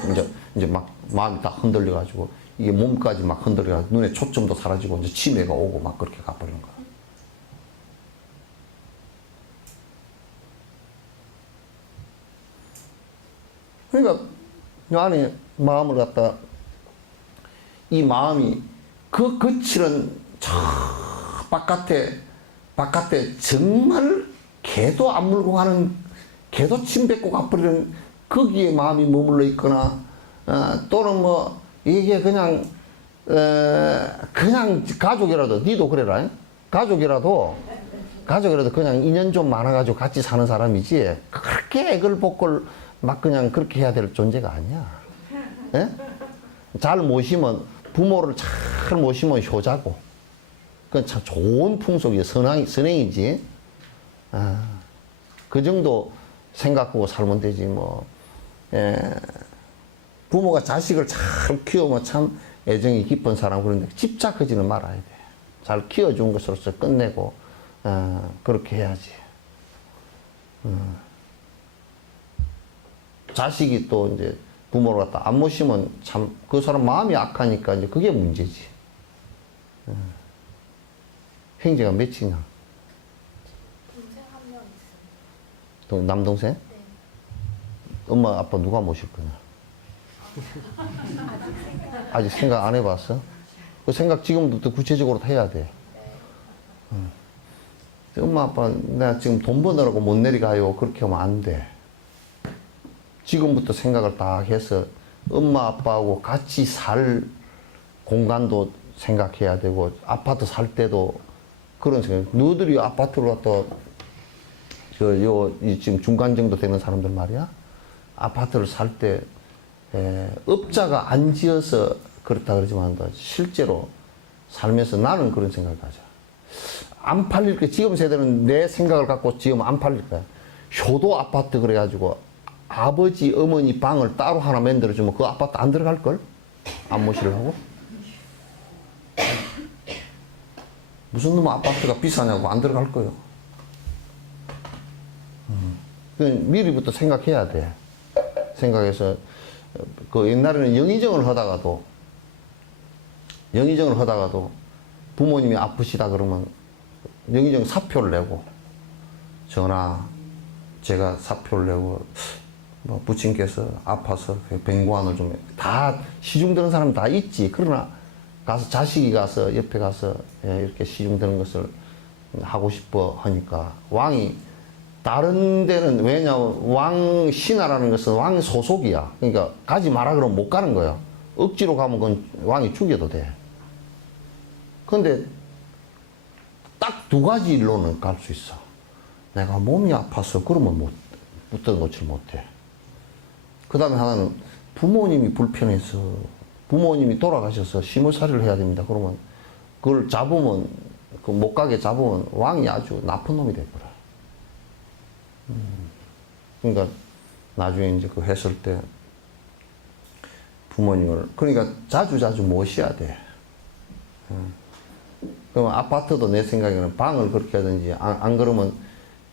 이제 막 마음이 다 흔들려 가지고 이게 몸까지 막 흔들려 가지고 눈에 초점도 사라지고 이제 치매가 오고 막 그렇게 가버리는 거야. 그러니까 이 안에 마음을 갖다 이 마음이 그 거칠은 저 바깥에 정말 개도 안 물고 가는 개도 침 뱉고 가버리는 거기에 마음이 머물러 있거나 또는 뭐 이게 그냥 가족이라도 니도 그래라 가족이라도 그냥 인연 좀 많아가지고 같이 사는 사람이지 그렇게 애걸복걸 막 그냥 그렇게 해야 될 존재가 아니야. 예? 잘 모시면 부모를 잘 모시면 효자고 그건 참 좋은 풍속이야. 선행이지. 그 정도 생각하고 살면 되지 뭐. 부모가 자식을 잘 키우면 참 애정이 깊은 사람 그런데 집착하지는 말아야 돼. 잘 키워준 것으로서 끝내고 그렇게 해야지. 자식이 또 이제 부모를 갖다 안 모시면 참 그 사람 마음이 악하니까 이제 그게 문제지. 형제가 몇이냐? 동생 한 명 있어요. 남동생? 네. 엄마 아빠 누가 모실 거냐? 아직 생각 안 해봤어? 그 생각 지금부터 구체적으로 해야 돼. 엄마 아빠 내가 지금 돈 버느라고 못 내려가요. 그렇게 하면 안 돼. 지금부터 생각을 다 해서 엄마 아빠하고 같이 살 공간도 생각해야 되고 아파트 살 때도 그런 생각. 너희들이 아파트를 갖다 지금 중간 정도 되는 사람들 말이야. 아파트를 살 때 업자가 안 지어서 그렇다 그러지만 실제로 살면서 나는 그런 생각을 가져. 안 팔릴 거야. 지금 세대는 내 생각을 갖고 지금 안 팔릴 거야. 효도 아파트 그래가지고 아버지 어머니 방을 따로 하나 만들어주면 그 아파트 안 들어갈걸? 안 모시려고? 무슨 놈의 아파트가 비싸냐고 안 들어갈 거예요. 미리부터 생각해야 돼. 생각해서 그 옛날에는 영의정을 하다가도 부모님이 아프시다 그러면 영의정 사표를 내고 전하 제가 사표를 내고 뭐 부친께서 아파서 병고안을 좀 다 시중 드는 사람 다 있지. 그러나 가서 자식이 가서 옆에 가서 이렇게 시중 드는 것을 하고 싶어 하니까 왕이 다른 데는 왜냐면 왕 신하라는 것은 왕의 소속이야. 그러니까 가지 마라 그러면 못 가는 거야. 억지로 가면 그건 왕이 죽여도 돼. 근데 딱 두 가지 일로는 갈 수 있어. 내가 몸이 아파서 그러면 붙들어 놓질 못해. 그 다음에 하나는 부모님이 불편해서 부모님이 돌아가셔서 시무살이를 해야 됩니다. 그러면 그걸 잡으면 그 못 가게 잡으면 왕이 아주 나쁜 놈이 돼버려. 그러니까 나중에 이제 그 했을 때 부모님을 그러니까 자주 모셔야 돼. 그러면 아파트도 내 생각에는 방을 그렇게 하든지 안 그러면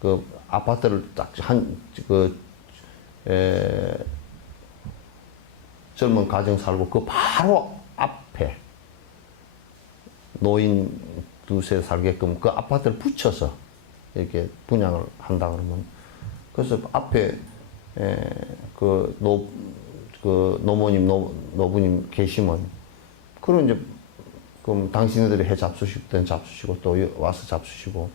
그 아파트를 딱 젊은 가정 살고 그 바로 앞에 노인 두세 살게끔 그 아파트를 붙여서 이렇게 분양을 한다 그러면 그래서 앞에 그 노모님 노부님 계시면 그럼 이제 그럼 당신들이 해 잡수실 땐 잡수시고 또 와서 잡수시고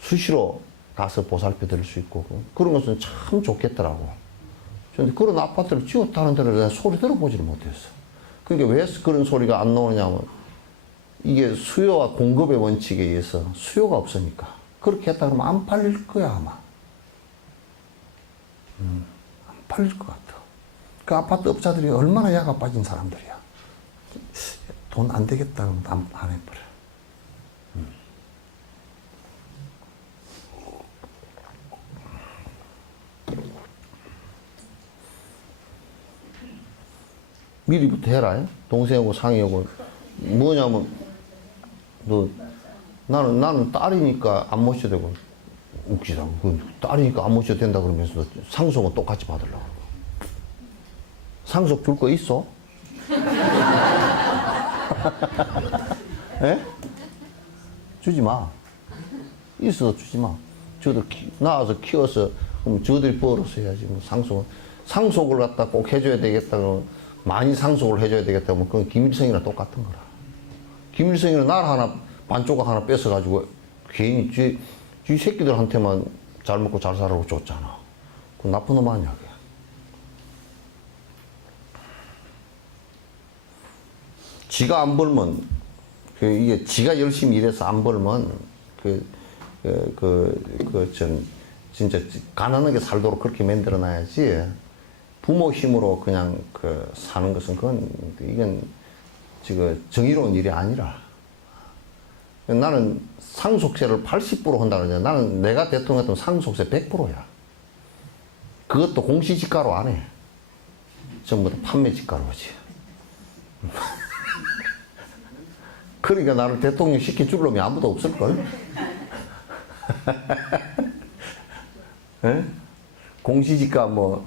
수시로 가서 보살펴 드릴 수 있고 그런 것은 참 좋겠더라고. 그런데 그런 아파트를 지었다는 데를 내가 소리 들어보지를 못했어. 그러니까 왜 그런 소리가 안 나오냐면 이게 수요와 공급의 원칙에 의해서 수요가 없으니까 그렇게 했다 그러면 안 팔릴 거야 아마. 안 팔릴 것 같아. 그 아파트 업자들이 얼마나 야가 빠진 사람들이야. 돈 안 되겠다 그러면 안 해버려. 미리부터 해라. 동생하고 상의하고 뭐냐면 너 나는 딸이니까 안 모셔도 되고 웃기다고. 딸이니까 안 모셔도 된다 그러면서 상속은 똑같이 받으려고. 상속 줄 거 있어? 에? 주지 마. 있어도 주지 마. 저들 낳아서 키워서 그럼 저들이 벌어서 해야지. 뭐 상속을 갖다 꼭 해줘야 되겠다 그러면 많이 상속을 해줘야 되겠다 그러면 그건 김일성이랑 똑같은 거라. 김일성이는 나라 하나 반조각 하나 뺏어가지고 괜히 쥐 새끼들한테만 잘 먹고 잘 살라고 줬잖아. 그 나쁜 놈 아니야. 그게. 지가 안 벌면 이게 지가 열심히 일해서 안 벌면 진짜 가난하게 살도록 그렇게 만들어 놔야지. 부모 힘으로 그냥 사는 것은 이건 지금 정의로운 일이 아니라. 나는 상속세를 80% 한다 그러잖아. 나는 내가 대통령이었으면 상속세 100%야. 그것도 공시지가로 안 해. 전부 다 판매지가로 하지. 그러니까 나를 대통령 시켜줄 놈이 아무도 없을걸? 공시지가 뭐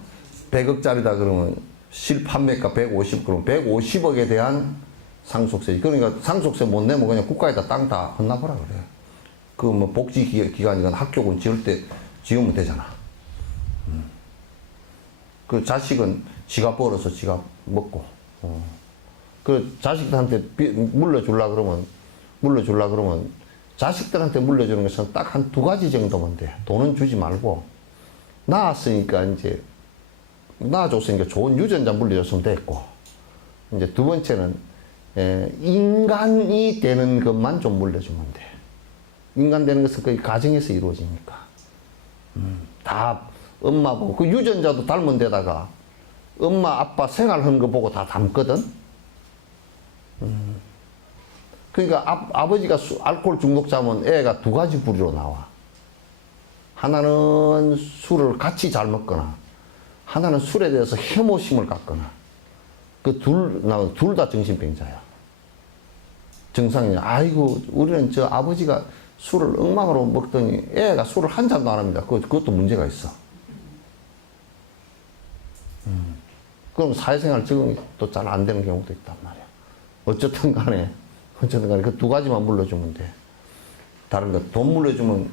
100억짜리다 그러면 실판매가 150, 그러면 150억에 대한 상속세. 그러니까 상속세 못 내면 그냥 국가에다 땅 다 헌납하라 그래. 그 뭐 복지기관이건 학교군 지으면 되잖아. 그 자식은 지가 벌어서 지가 먹고. 그 자식들한테 물려주려 그러면 자식들한테 물려주는 것은 딱 한 2가지 정도면 돼. 돈은 주지 말고 낳았으니까 이제 낳아줬으니까 좋은 유전자 물려줬으면 됐고 이제 2번째는 인간이 되는 것만 좀 물려주면 돼. 인간 되는 것은 거의 가정에서 이루어지니까 다 엄마 보고 그 유전자도 닮은 데다가 엄마 아빠 생활하는 거 보고 다 닮거든. 그러니까 아버지가 알코올 중독자면 애가 2가지 부류로 나와. 하나는 술을 같이 잘 먹거나 하나는 술에 대해서 혐오심을 갖거나 그 둘 다 정신병자야. 정상이냐. 아이고 우리는 저 아버지가 술을 엉망으로 먹더니 애가 술을 한 잔도 안 합니다. 그것도 문제가 있어. 그럼 사회생활 적응이 또 잘 안 되는 경우도 있단 말이야. 어쨌든 간에 그 2가지만 물려주면 돼. 다른 거 돈 물려주면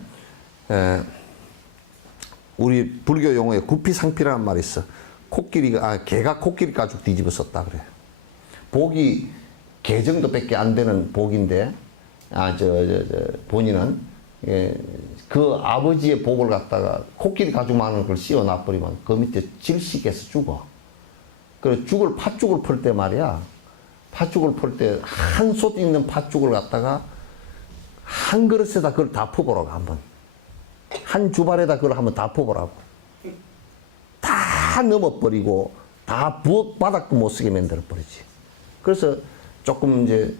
우리 불교 용어에 구피상피라는 말이 있어. 개가 코끼리 가죽 뒤집어 썼다 그래. 복이 개 정도밖에 안 되는 복인데 본인은 그 아버지의 복을 갖다가 코끼리 가죽만한 걸 씌워 놔버리면 그 밑에 질식해서 죽어. 그래 팥죽을 풀 때 말이야. 팥죽을 풀 때 한 솥 있는 팥죽을 갖다가 한 그릇에다 그걸 다 퍼보라고 한번. 한 주발에다 그걸 한번 다 퍼보라고. 다 넘어버리고 다 바닥도 못 쓰게 만들어버리지. 그래서 조금 이제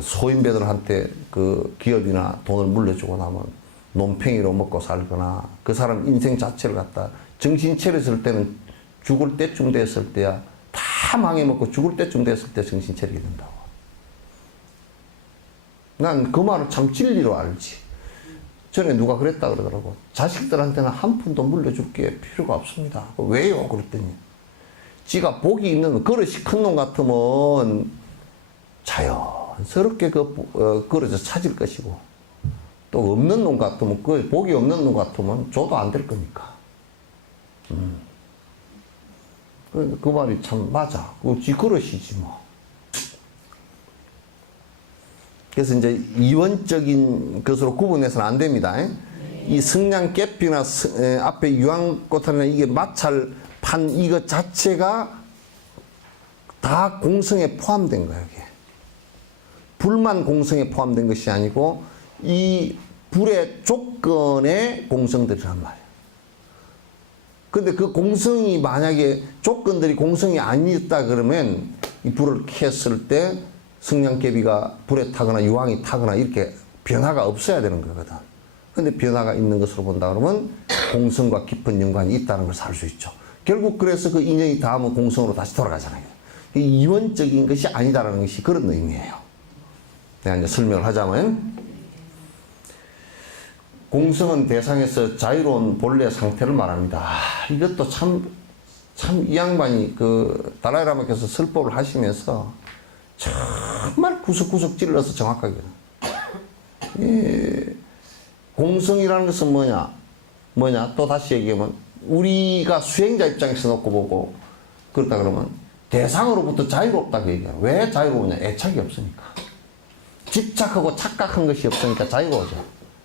소인배들한테 그 기업이나 돈을 물려주고 나면 논팽이로 먹고 살거나 그 사람 인생 자체를 갖다 정신 차렸을 때는 죽을 때쯤 됐을 때야 다 망해먹고 죽을 때쯤 됐을 때 정신 차리게 된다고. 난 그 말을 참 진리로 알지. 전에 누가 그랬다 그러더라고. 자식들한테는 한 푼도 물려줄 게 필요가 없습니다. 왜요? 그랬더니 지가 복이 있는 그릇이 큰 놈 같으면 자연스럽게 그 그릇을 찾을 것이고 또 없는 놈 같으면, 그 복이 없는 놈 같으면 줘도 안 될 거니까. 그 말이 참 맞아. 지 그러시지 뭐. 그래서 이제 이원적인 것으로 구분해서는 안 됩니다. 이 성냥개피나 앞에 유황꽃이나 이게 마찰판 이것 자체가 다 공성에 포함된 거예요. 이게. 불만 공성에 포함된 것이 아니고 이 불의 조건의 공성들이란 말이에요. 근데 그 공성이 만약에 조건들이 공성이 아니었다 그러면 이 불을 켰을 때 성냥개비가 불에 타거나 유황이 타거나 이렇게 변화가 없어야 되는 거거든. 근데 변화가 있는 것으로 본다 그러면 공성과 깊은 연관이 있다는 걸 알 수 있죠. 결국 그래서 그 인연이 닿으면 공성으로 다시 돌아가잖아요. 이 이원적인 것이 아니다라는 것이 그런 의미예요. 내가 이제 설명을 하자면 공성은 대상에서 자유로운 본래 상태를 말합니다. 이것도 참 이 양반이 그 달라이라마께서 설법을 하시면서 정말 구석구석 찔러서 정확하게. 공성이라는 것은 뭐냐? 또 다시 얘기하면 우리가 수행자 입장에서 놓고 보고 그렇다 그러면 대상으로부터 자유롭다고 얘기해요. 왜 자유로우냐? 애착이 없으니까. 집착하고 착각한 것이 없으니까 자유로워져.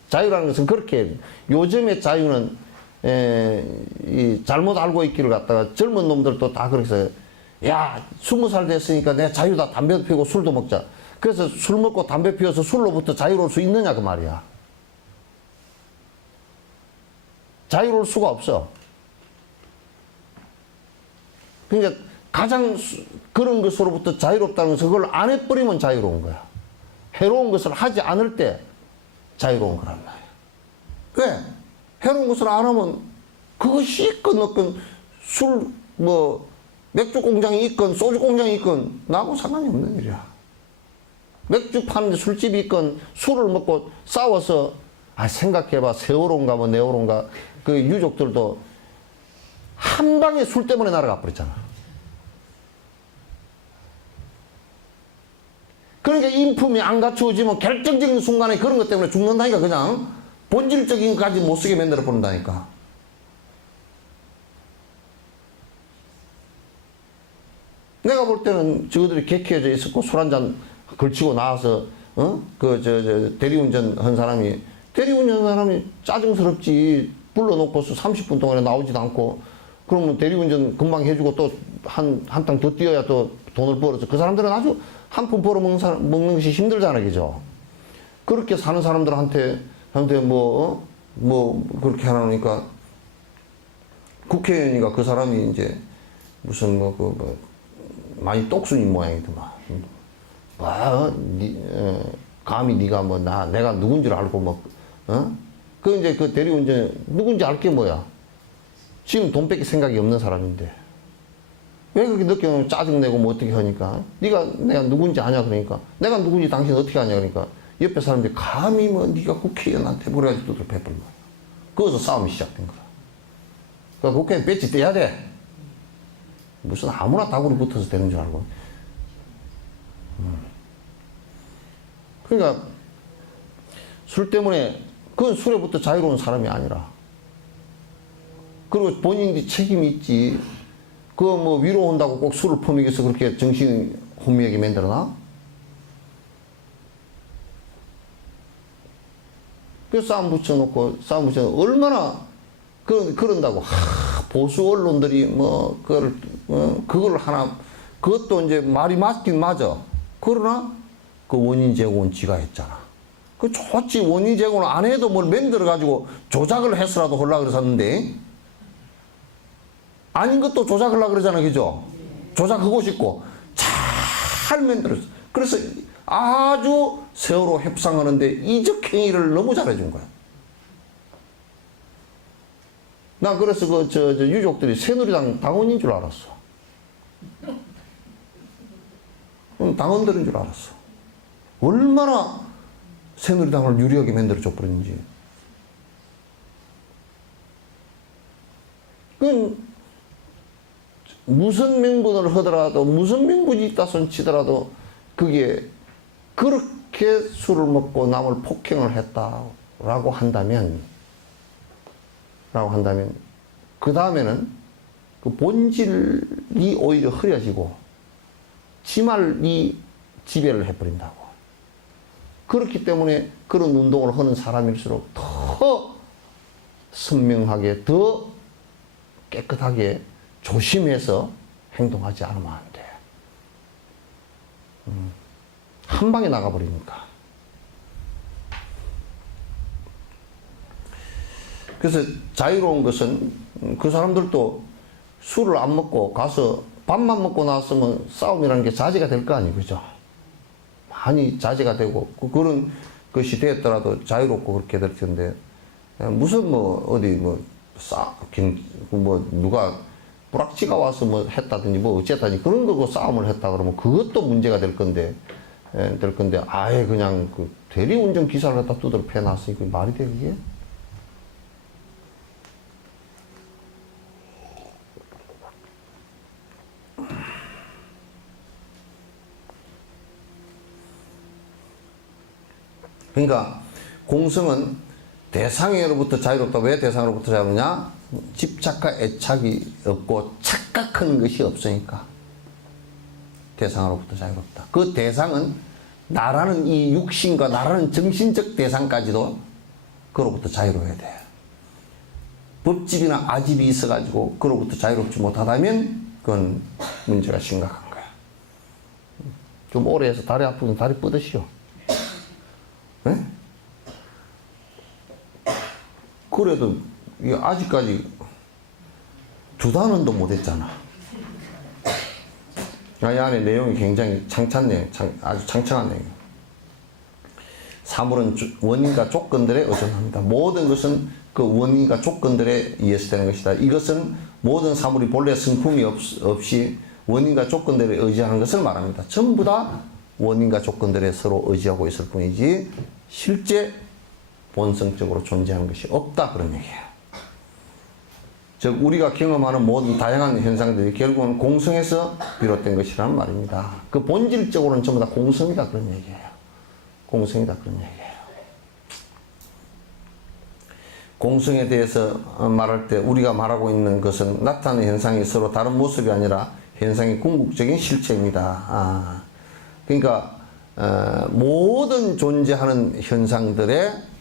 자유라는 것은 그렇게 요즘의 자유는 이 잘못 알고 있기를 갖다가 젊은 놈들도 다 그렇게 해서 야 20살 됐으니까 내 자유다. 담배도 피우고 술도 먹자. 그래서 술 먹고 담배 피워서 술로부터 자유로울 수 있느냐 그 말이야. 자유로울 수가 없어. 그러니까 가장 그런 것으로부터 자유롭다는 것은 그걸 안 해버리면 자유로운 거야. 해로운 것을 하지 않을 때 자유로운 거란 말이야. 왜? 해로운 것을 안 하면 그것이 있건 없건 술, 맥주 공장이 있건 소주 공장이 있건 나하고 상관이 없는 일이야. 맥주 파는데 술집이 있건 술을 먹고 싸워서 생각해봐. 세월호인가 네월호인가 그 유족들도 한 방에 술 때문에 날아가 버렸잖아. 그러니까 인품이 안 갖추어지면 결정적인 순간에 그런 것 때문에 죽는다니까. 그냥 본질적인 것까지 못 쓰게 만들어 버린다니까. 내가 볼 때는 저들이 객해져 있었고 술 한잔 걸치고 나와서 대리운전 한 사람이 짜증스럽지. 불러놓고서 30분 동안에 나오지도 않고 그러면 대리운전 금방 해주고 또 한 땅 더 뛰어야 또 돈을 벌어서 그 사람들은 아주 한 푼 벌어 먹는 것이 힘들잖아요. 그죠? 그렇게 사는 사람들한테 그렇게 하라니까 국회의원이가 그 사람이 이제 무슨 많이 똑순인 모양이더만. 감히 네가 내가 누군 줄 알고 그 이제 그 대리운전 누군지 알 게 뭐야? 지금 돈 뺏길 생각이 없는 사람인데 왜 그렇게 늦게 오면 짜증내고 어떻게 하니까 내가 누군지 아냐 그러니까 내가 누군지 당신 어떻게 아냐 그러니까 옆에 사람들이 감히 네가 국회의원한테 그래가지고 또 베풀 거야. 거기서 싸움이 시작된 거야. 그러니까 국회의원 배지 떼야 돼. 무슨 아무나 다구리 붙어서 되는 줄 알고. 그러니까 술 때문에 그건 술에부터 자유로운 사람이 아니라. 그리고 본인이 책임이 있지. 그거 위로 온다고 꼭 술을 퍼먹여서 그렇게 정신 혼미하게 만들어놔? 그 싸움 붙여놓고 얼마나 그런다고. 보수 언론들이 그걸 하나, 그것도 이제 말이 맞긴 맞아. 그러나 그 원인 제공은 지가 했잖아. 그 좋지. 원인 제공을 안 해도 뭘 만들어가지고 조작을 해서라도 하려고 그랬었는데 아닌 것도 조작하려고 그러잖아. 그죠? 조작하고 싶고 잘 만들었어. 그래서 아주 세월호 협상하는데 이적 행위를 너무 잘해준 거야. 나 그래서 유족들이 새누리당 당원인 줄 알았어. 당원들인 줄 알았어. 얼마나 새누리당을 유리하게 만들어줘 버렸는지. 그건 무슨 명분을 하더라도, 무슨 명분이 있다 손 치더라도, 그게 그렇게 술을 먹고 남을 폭행을 했다. 라고 한다면 그 다음에는 그 본질이 오히려 흐려지고 지말이 지배를 해버린다고. 그렇기 때문에 그런 운동을 하는 사람일수록 더 선명하게, 더 깨끗하게 조심해서 행동하지 않으면 안 돼. 한 방에 나가버리니까. 그래서 자유로운 것은 그 사람들도 술을 안 먹고 가서 밥만 먹고 나왔으면 싸움이라는 게 자제가 될 거 아니에요. 그죠? 많이 자제가 되고 그런 것이 되었더라도 자유롭고 그렇게 될 텐데 무슨 뭐 어디 뭐 누가 불락지가 와서 뭐 했다든지 뭐 어쨌다든지 그런 거고 싸움을 했다 그러면 그것도 문제가 될 건데 아예 그냥 그 대리운전 기사를 갖다 두드려 패놨으니 그 말이 돼 그게? 그러니까 공성은 대상으로부터 자유롭다. 왜 대상으로부터 자유롭냐? 집착과 애착이 없고 착각하는 것이 없으니까 대상으로부터 자유롭다. 그 대상은 나라는 이 육신과 나라는 정신적 대상까지도 그로부터 자유로워야 돼. 법집이나 아집이 있어가지고 그로부터 자유롭지 못하다면 그건 문제가 심각한 거야. 좀 오래 해서 다리 아프면 다리 뻗으시오. 네? 그래도 아직까지 2단원도 못했잖아. 이 안에 내용이 굉장히 창찬네요. 아주 창창한 내용. 사물은 원인과 조건들에 의존합니다. 모든 것은 그 원인과 조건들에 의해서 되는 것이다. 이것은 모든 사물이 본래 성품이 없이 원인과 조건들에 의지하는 것을 말합니다. 전부 다 원인과 조건들에 서로 의지하고 있을 뿐이지 실제 본성적으로 존재하는 것이 없다 그런 얘기예요. 즉 우리가 경험하는 모든 다양한 현상들이 결국은 공성에서 비롯된 것이라는 말입니다. 그 본질적으로는 전부 다 공성이다 그런 얘기예요. 공성이다 그런 얘기예요. 공성에 대해서 말할 때 우리가 말하고 있는 것은 나타나는 현상이 서로 다른 모습이 아니라 현상의 궁극적인 실체입니다. 그러니까 모든 존재하는 현상들의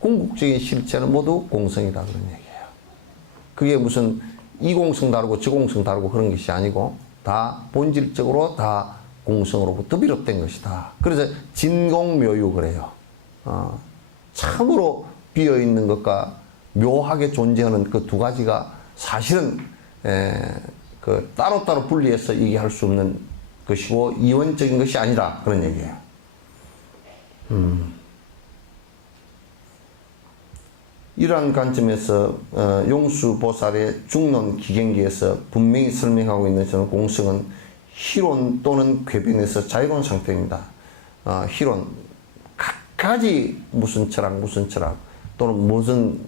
궁극적인 실체는 모두 공성이다 그런 얘기예요. 그게 무슨 이 공성 다르고 저 공성 다르고 그런 것이 아니고 다 본질적으로 다 공성으로부터 비롯된 것이다. 그래서 진공묘유 그래요. 참으로 비어있는 것과 묘하게 존재하는 그 두 가지가 사실은 그 따로따로 분리해서 얘기할 수 없는 것이고 이원적인 것이 아니라 그런 얘기예요. 이러한 관점에서 용수보살의 중론 기경기에서 분명히 설명하고 있는 저는 공성은 희론 또는 궤변에서 자유로운 상태입니다. 희론 각가지 무슨 철학 또는 무슨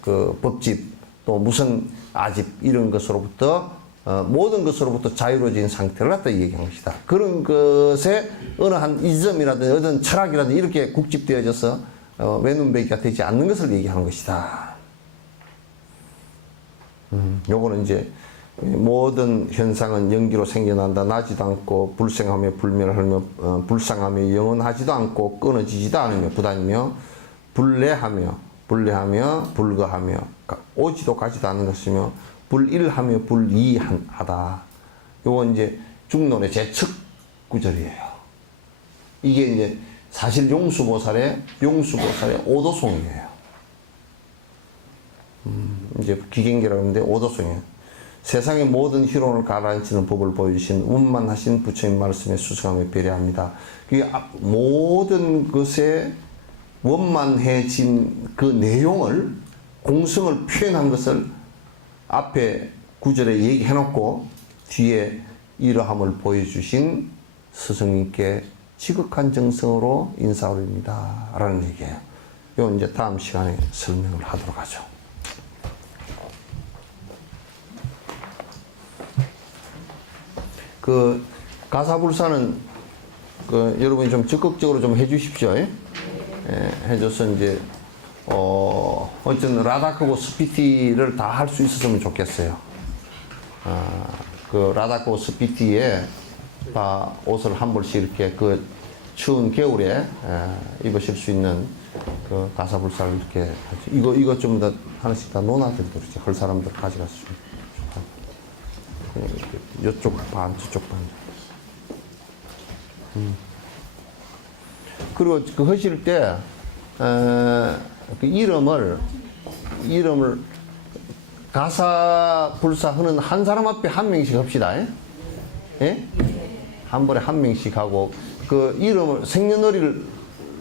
그 법집 또 무슨 아집 이런 것으로부터 모든 것으로부터 자유로워진 상태를 갖다 얘기한 것이다. 그런 것에 어느 한 이점이라든지 어떤 철학이라든지 이렇게 국집되어져서 외눈베기가 되지 않는 것을 얘기하는 것이다. 요거는 이제 모든 현상은 연기로 생겨난다. 나지도 않고 불생하며 불멸하며 불상하며 영원하지도 않고 끊어지지도 않으며 부다니며 불례하며 불거하며 오지도 가지도 않는 것이며 불일하며 불이하다. 요건 이제 중론의 제측 구절이에요. 이게 이제 사실 용수보살의 오도송이에요. 이제 기경기라고 하는데 오도송이에요. 세상의 모든 희론을 가라앉히는 법을 보여주신 운만하신 부처님 말씀에 수승하며 배려합니다. 그게 모든 것에 원만해진 그 내용을 공성을 표현한 것을 앞에 구절에 얘기해놓고 뒤에 이러함을 보여주신 스승님께 지극한 정성으로 인사드립니다 라는 얘기예요. 이건 이제 다음 시간에 설명을 하도록 하죠. 그 가사불사는 그 여러분이 좀 적극적으로 좀 해주십시오. 해줘서 이제 어쨌든 라닥하고 스피티를 다 할 수 있었으면 좋겠어요. 그 라닥하고 스피티에 다 옷을 한 벌씩 이렇게 그 추운 겨울에 입으실 수 있는 그 가사불사를 이렇게 이거 좀 더 하나씩 다 노나들도 이렇게 할 사람들 가져가서 좀 좋다. 그냥 이렇게 이쪽 반 저쪽 반. 그리고 그 하실 때 그 이름을 가사 불사하는 한 사람 앞에 한 명씩 합시다. 예? 한 번에 한 명씩 하고 그 이름을 생년월일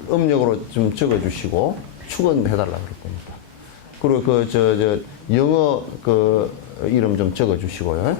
음력으로 좀 적어주시고 축원해달라 그럴 겁니다. 그리고 그 영어 그 이름 좀 적어주시고요.